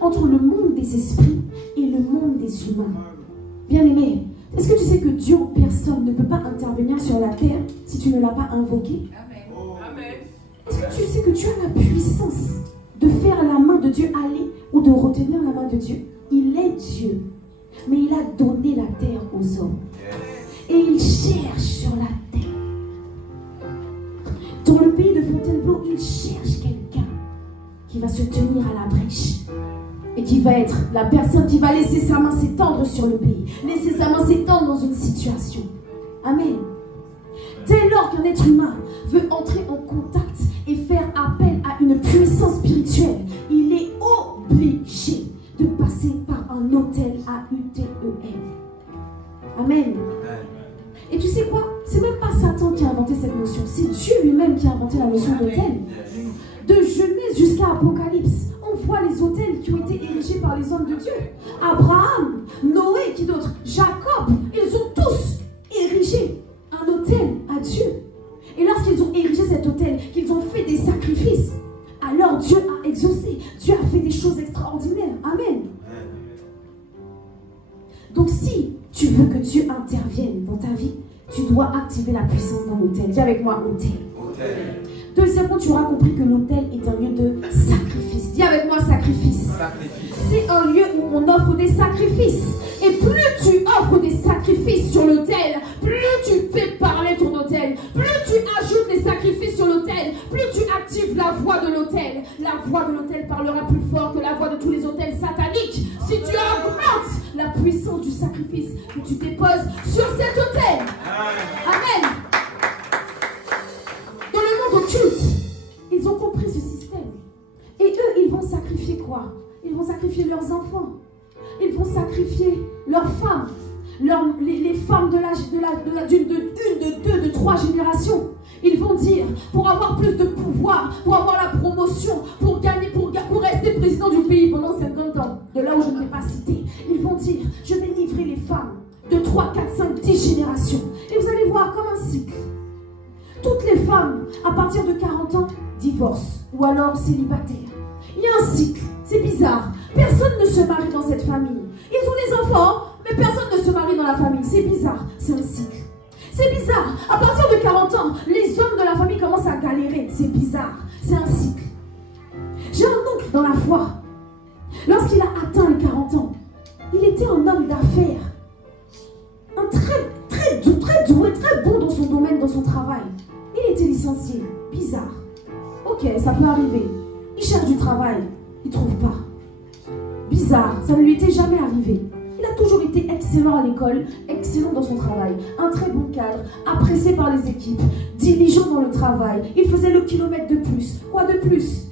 Entre le monde des esprits et le monde des humains. Bien-aimé, est-ce que tu sais que Dieu en personne ne peut pas intervenir sur la terre si tu ne l'as pas invoqué? Amen. Est-ce que tu sais que tu as la puissance de faire la main de Dieu aller ou de retenir la main de Dieu? Il est Dieu, mais il a donné la terre aux hommes. Et il cherche sur la terre. Dans le pays de Fontainebleau, il cherche quelqu'un qui va se tenir à la brèche. Et qui va être la personne qui va laisser sa main s'étendre sur le pays. Laisser sa main s'étendre dans une situation. Amen. Dès lors qu'un être humain veut entrer en contact et faire appel à une puissance spirituelle, il est obligé de passer par un hôtel A-U-T-E-L. Amen. Et tu sais quoi? C'est même pas Satan qui a inventé cette notion. C'est Dieu lui-même qui a inventé la notion d'hôtel. De Genèse jusqu'à Apocalypse, on voit les hôtels qui ont été érigés par les hommes de Dieu. Abraham, Noé, qui d'autre? Jacob, ils ont tous érigé un hôtel à Dieu. Et lorsqu'ils ont érigé cet hôtel, qu'ils ont fait des sacrifices, alors Dieu a exaucé. Dieu a fait des choses extraordinaires. Amen. Donc si tu veux que Dieu intervienne dans ta vie, tu dois activer la puissance d'un hôtel. Dis avec moi, hôtel. Deuxièmement, tu auras compris que l'hôtel est un lieu de sacrifice. Dis avec moi, sacrifice. C'est un lieu où on offre des sacrifices. Et plus tu offres des sacrifices sur l'autel, plus tu fais parler ton autel. Plus tu ajoutes des sacrifices sur l'autel, plus tu actives la voix de l'autel. La voix de l'autel parlera plus fort que la voix de tous les autels sataniques. Si tu augmentes la puissance du sacrifice que tu déposes sur cet autel. Amen. Dans le monde occulte, ils ont compris ce système. Et eux, ils vont sacrifier quoi? Ils vont sacrifier leurs enfants. Ils vont sacrifier leurs femmes. Les femmes d'une, de deux, de trois générations. Ils vont dire, pour avoir plus de pouvoir, pour avoir la promotion, pour gagner, pour rester président du pays pendant 50 ans, de là où je ne vais pas citer, ils vont dire, je vais livrer les femmes de 3, 4, 5, 10 générations. Et vous allez voir comme un cycle. Toutes les femmes, à partir de 40 ans, divorcent ou alors célibataires. Il y a un cycle, c'est bizarre. Personne ne se marie dans cette famille. Ils ont des enfants, mais personne ne se marie dans la famille. C'est bizarre, c'est un cycle. C'est bizarre. À partir de 40 ans, les hommes de la famille commencent à galérer. C'est bizarre, c'est un cycle. J'ai un oncle dans la foi. Lorsqu'il a atteint les 40 ans, il était un homme d'affaires. Un très doué, très bon dans son domaine, dans son travail. Il était licencié. Bizarre. Ok, ça peut arriver. Il cherche du travail. Il ne trouve pas. Bizarre, ça ne lui était jamais arrivé. Il a toujours été excellent à l'école, excellent dans son travail, un très bon cadre, apprécié par les équipes, diligent dans le travail. Il faisait le kilomètre de plus. Quoi de plus?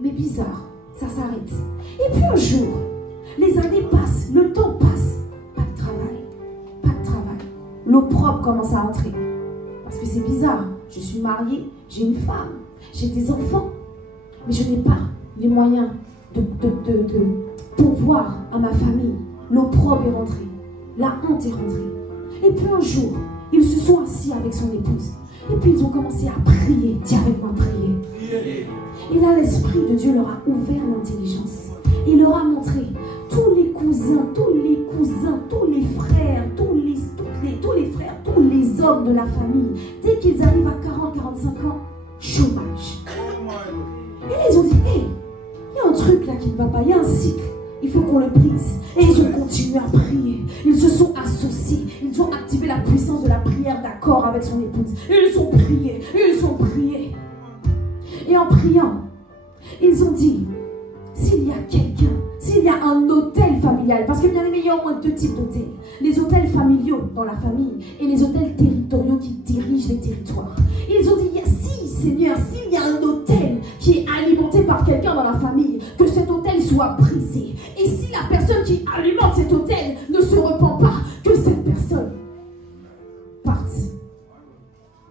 Mais bizarre, ça s'arrête. Et puis un jour, les années passent, le temps passe. Pas de travail, pas de travail. L'opprobre commence à entrer. Parce que c'est bizarre, je suis mariée, j'ai une femme, j'ai des enfants, mais je n'ai pas les moyens de pourvoir à ma famille. L'opprobre est rentré, la honte est rentrée. Et puis un jour, ils se sont assis avec son épouse. Et puis ils ont commencé à prier. Dis avec moi, prier. Et là, l'Esprit de Dieu leur a ouvert l'intelligence. Il leur a montré tous les cousins, tous les frères, tous les frères, tous les hommes de la famille. Dès qu'ils arrivent à 40-45 ans, chômage. Et là, ils ont dit, hé, il y a un truc là qui ne va pas, il y a un cycle. Il faut qu'on le brise. Et ils ont continué à prier. Ils se sont associés. Ils ont activé la puissance de la prière d'accord avec son épouse. Et ils ont prié. Ils ont prié. Et en priant, ils ont dit, s'il y a quelqu'un, s'il y a un autel hôtel familial. Parce que bien aimé, il y a au moins deux types d'hôtels. Les hôtels familiaux dans la famille et les hôtels territoriaux qui dirigent les territoires. Ils ont dit, si Seigneur, s'il y a un hôtel qui est alimenté par quelqu'un dans la famille, que cet hôtel soit brisé. Et si la personne qui alimente cet hôtel ne se repent pas, que cette personne parte.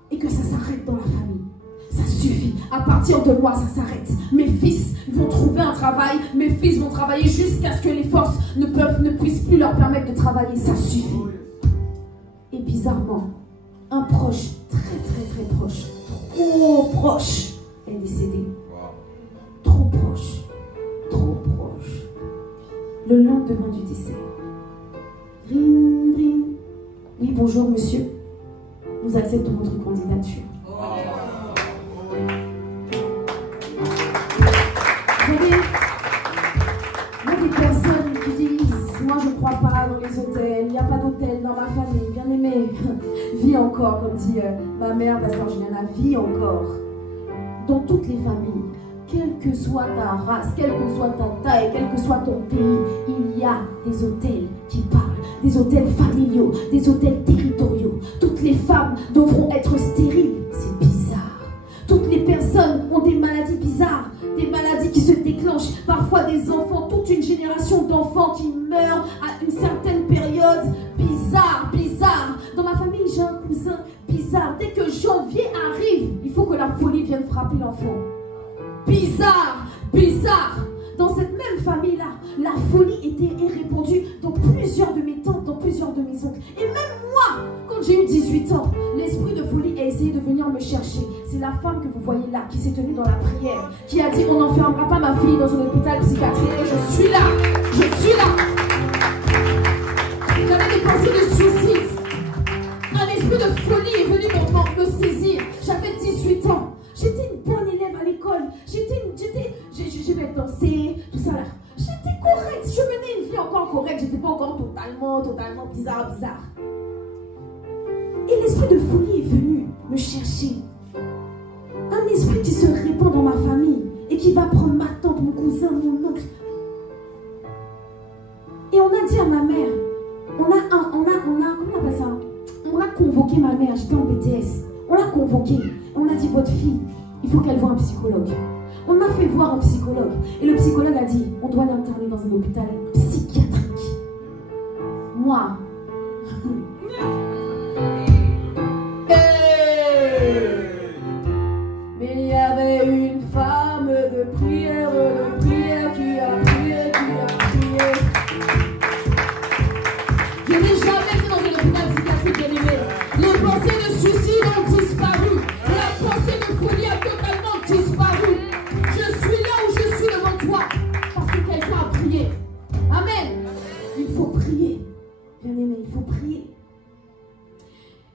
Et que ça s'arrête dans la famille. Ça suffit. À partir de moi, ça s'arrête. Mes fils vont trouver un travail. Mes fils vont travailler jusqu'à ce que les forces ne puissent plus leur permettre de travailler. Ça suffit. Et bizarrement, un proche, très proche, trop proche, est décédé. Trop proche. Le lendemain du décès. Ring, ring. Oui, bonjour monsieur. Nous acceptons votre candidature. Vous voyez, il y a des personnes qui disent, moi je ne crois pas dans les hôtels, il n'y a pas d'hôtel dans ma famille, bien aimé, vis encore, comme dit ma mère, pasteur Juliana, vis encore. Dans toutes les familles, quelle que soit ta race, quelle que soit ta taille, quel que soit ton pays, il y a des hôtels qui parlent, des hôtels familiaux, des hôtels territoriaux. Toutes les femmes devront être stériles, c'est bizarre. Toutes les personnes ont des maladies bizarres, des maladies qui se déclenchent, parfois des enfants, toute une génération d'enfants qui meurent à une certaine période. Bizarre. Dans ma famille, j'ai un cousin bizarre. Dès que janvier arrive, il faut que la folie vienne frapper l'enfant. Bizarre. Dans cette même famille-là, la folie est répandue dans plusieurs de mes tantes, dans plusieurs de mes oncles. Et même moi, quand j'ai eu 18 ans, l'esprit de folie a essayé de venir me chercher. C'est la femme que vous voyez là, qui s'est tenue dans la prière, qui a dit, on n'enfermera pas ma fille dans un hôpital psychiatrique. Et je suis là. J'avais des pensées de suicide. Un esprit de folie est venu me saisir. J'avais 18 ans. J'étais une bonne élève à l'école. J'aimais danser, tout ça là. J'étais correcte. Je menais une vie encore correcte. J'étais pas encore totalement bizarre. Et l'esprit de folie est venu me chercher. Un esprit qui se répand dans ma famille et qui va prendre ma tante, mon cousin, mon oncle. Et on a dit à ma mère, comment on appelle ça? On a convoqué ma mère, j'étais en BTS. On l'a convoquée. On a dit, votre fille, il faut qu'elle voie un psychologue. On m'a fait voir un psychologue. Et le psychologue a dit, on doit l'interner dans un hôpital psychiatrique. Moi. Mais il y avait une femme de prière qui a prié. Je n'ai jamais été dans un hôpital psychiatrique, bien aimé. Les pensées de suicide ont disparu. La pensée de folie a totalement disparu. Je suis là où je suis devant toi parce que quelqu'un a prié. Amen. Il faut prier. Bien aimé, il faut prier.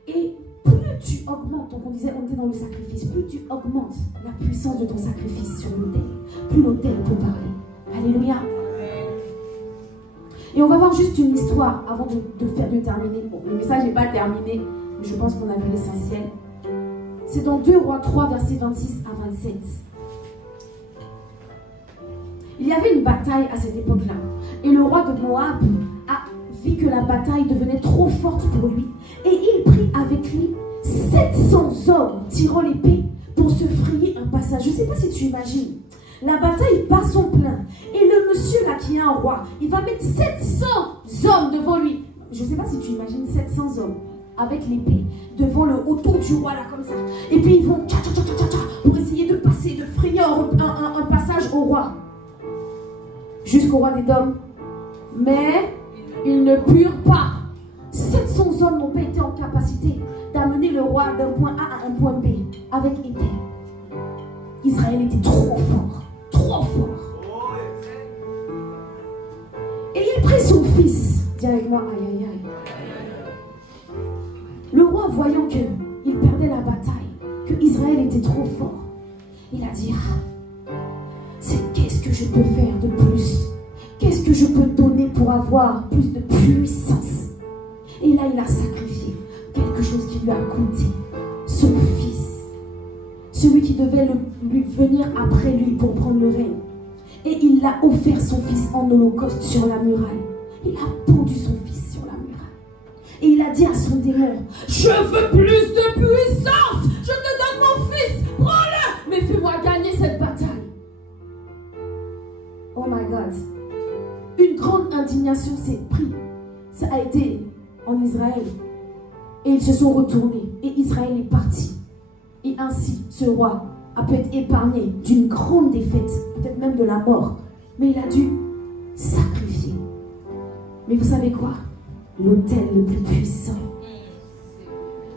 Et plus tu augmentes, donc on disait, on était dans le sacrifice, plus tu augmentes la puissance de ton sacrifice sur l'autel, plus l'autel peut parler. Alléluia. Et on va voir juste une histoire avant de terminer. Bon, le message n'est pas terminé, mais je pense qu'on a vu l'essentiel. C'est dans 2 Rois 3, versets 26 à 27. Il y avait une bataille à cette époque-là. Et le roi de Moab a vu que la bataille devenait trop forte pour lui. Et il prit avec lui 700 hommes tirant l'épée pour se frayer un passage. Je ne sais pas si tu imagines. La bataille bat son plein. Et le monsieur là qui est un roi, il va mettre 700 hommes devant lui. Je ne sais pas si tu imagines 700 hommes avec l'épée devant le autour du roi là comme ça. Et puis ils vont pour essayer de passer, de frayer un passage au roi. Jusqu'au roi des dômes. Mais ils ne purent pas. 700 hommes n'ont pas été en capacité d'amener le roi d'un point A à un point B avec épée. Israël était trop fort. Trop fort. Et il prit son fils. Dis avec moi, aïe aïe aïe. Le roi, voyant qu'il perdait la bataille, que Israël était trop fort, il a dit, qu'est-ce que je peux faire de plus? Qu'est-ce que je peux donner pour avoir plus de puissance? Et là, il a sacrifié quelque chose qui lui a coûté. Son fils. Celui qui devait lui venir après lui pour prendre le règne. Et il a offert son fils en holocauste sur la muraille. Il a pendu son fils sur la muraille. Et il a dit à son démon, je veux plus de puissance. Je te donne mon fils. Prends-le. Mais fais-moi gagner cette bataille. Oh my God. Une grande indignation s'est prise. Ça a été en Israël. Et ils se sont retournés. Et Israël est parti. Et ainsi, ce roi a pu être épargné d'une grande défaite, peut-être même de la mort. Mais il a dû sacrifier. Mais vous savez quoi? L'autel le plus puissant,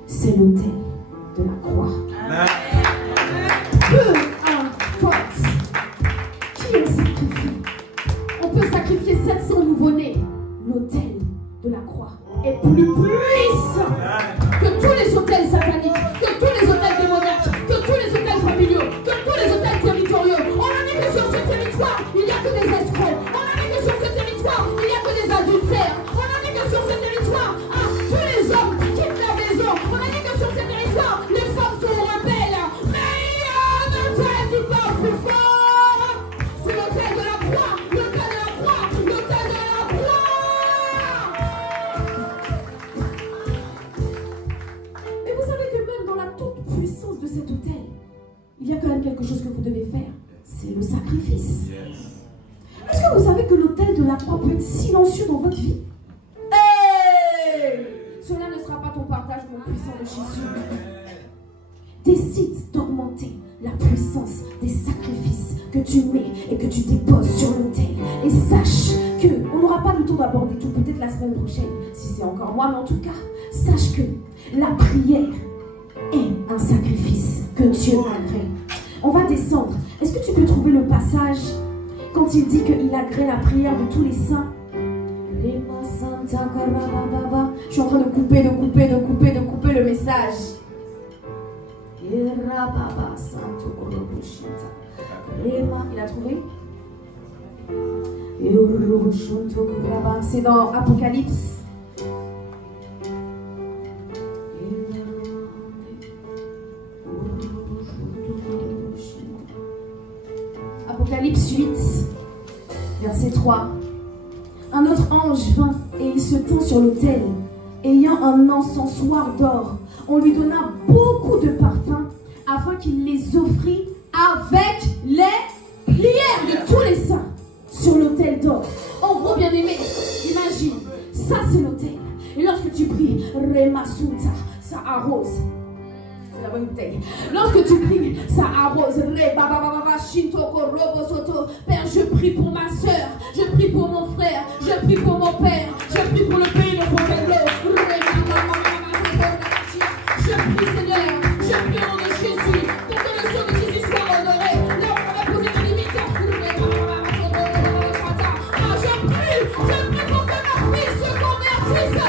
c'est l'autel de la croix. Peu importe qui on sacrifie. On peut sacrifier 700 nouveau-nés. L'autel de la croix est plus puissant que tous les autels sataniques, que tous les autels démoniaques, que tous les autels familiaux, que tous les autels territoriaux. On a dit que sur ce territoire, il n'y a que des escrocs. On a dit que sur ce territoire, il n'y a que des adultères. On a dit que sur ce territoire, tous les hommes quittent la maison. On a dit que sur ce territoire, les femmes sont rebelles. Mais il y a un autel qui parle plus fort. C'est l'autel de la croix, l'autel de la croix, l'autel de la croix. Mais vous savez que même dans la toute puissance de cet autel, il y a quand même quelque chose que vous devez faire. C'est le sacrifice. Est-ce que vous savez que l'autel de la croix peut être silencieux dans votre vie? Hey! Cela ne sera pas ton partage, mon puissant de Jésus. Décide d'augmenter la puissance des sacrifices que tu mets et que tu déposes sur l'autel. Et sache qu'on n'aura pas le temps d'aborder tout, peut-être la semaine prochaine, si c'est encore moi, mais en tout cas, sache que la prière est un sacrifice que Dieu agrée. On va descendre. Est-ce que tu peux trouver le passage quand il dit qu'il agrée la prière de tous les saints? Je suis en train de couper le message. Il a trouvé? C'est dans Apocalypse. Apocalypse 8, verset 3. Un autre ange vint et il se tint sur l'autel, ayant un encensoir d'or. On lui donna beaucoup de parfums afin qu'il les offrit avec les prières de tous les saints sur l'autel d'or. En gros, bien aimé, imagine, ça c'est l'autel. Et lorsque tu pries, Remasunta, ça arrose. C'est la bonne bouteille. Lorsque tu pries, ça arrose. Père, je prie pour ma soeur, je prie pour mon frère, je prie pour mon père, je prie pour le pays de Fontainebleau. Je prie, Seigneur, je prie au nom de Jésus, pour que le sang de Jésus soit honoré. Là, on va poser des limites. Je prie pour que ma fille se convertisse.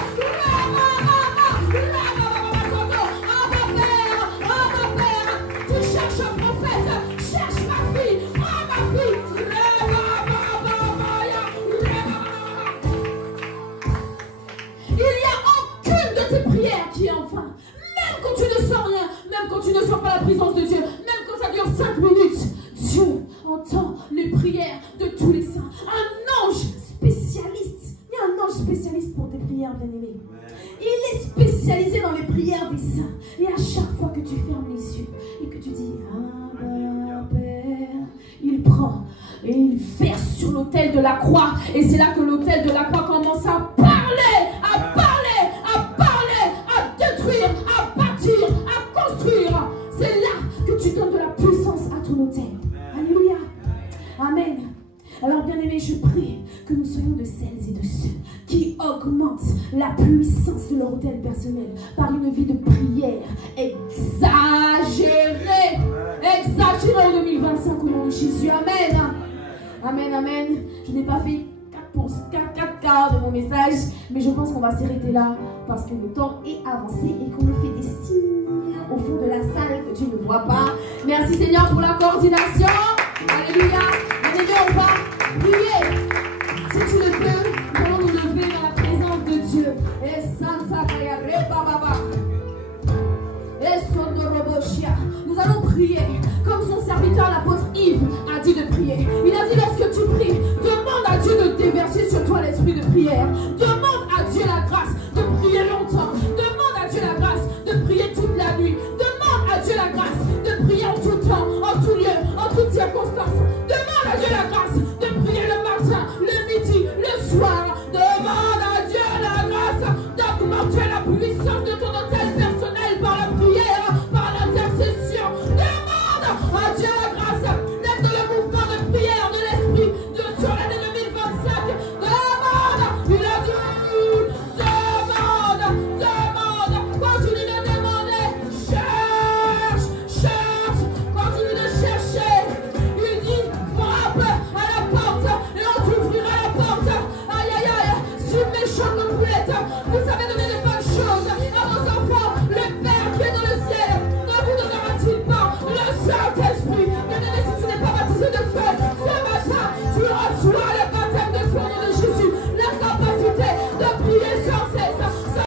Tu ne sens pas la présence de Dieu, même quand ça dure 5 minutes, Dieu entend les prières de tous les saints. Un ange spécialiste, il y a un ange spécialiste pour tes prières, bien-aimés. Il est spécialisé dans les prières des saints. Et à chaque fois que tu fermes les yeux et que tu dis Abba Père, il prend et il verse sur l'autel de la croix. Et c'est là que l'autel de la croix commence à parler, à parler, à parler, à détruire, à bâtir, à construire. C'est là que tu donnes de la puissance à ton autel. Alléluia. Amen. Alors bien aimé, je prie que nous soyons de celles et de ceux qui augmentent la puissance de leur autel personnel par une vie de prière exagérée. Exagérée en 2025 au nom de Jésus. Amen. Amen, amen. Je n'ai pas fait 4 quarts de mon message, mais je pense qu'on va s'arrêter là parce que le temps est avancé et qu'on me fait des signes au fond de la salle que tu ne vois pas. Merci Seigneur pour la coordination. Alléluia. Bien-aimé, on va prier. Si tu le peux, nous allons nous lever dans la présence de Dieu. Et Santa Baba. Nous allons prier comme son serviteur l'apôtre Yves a dit de prier. Il a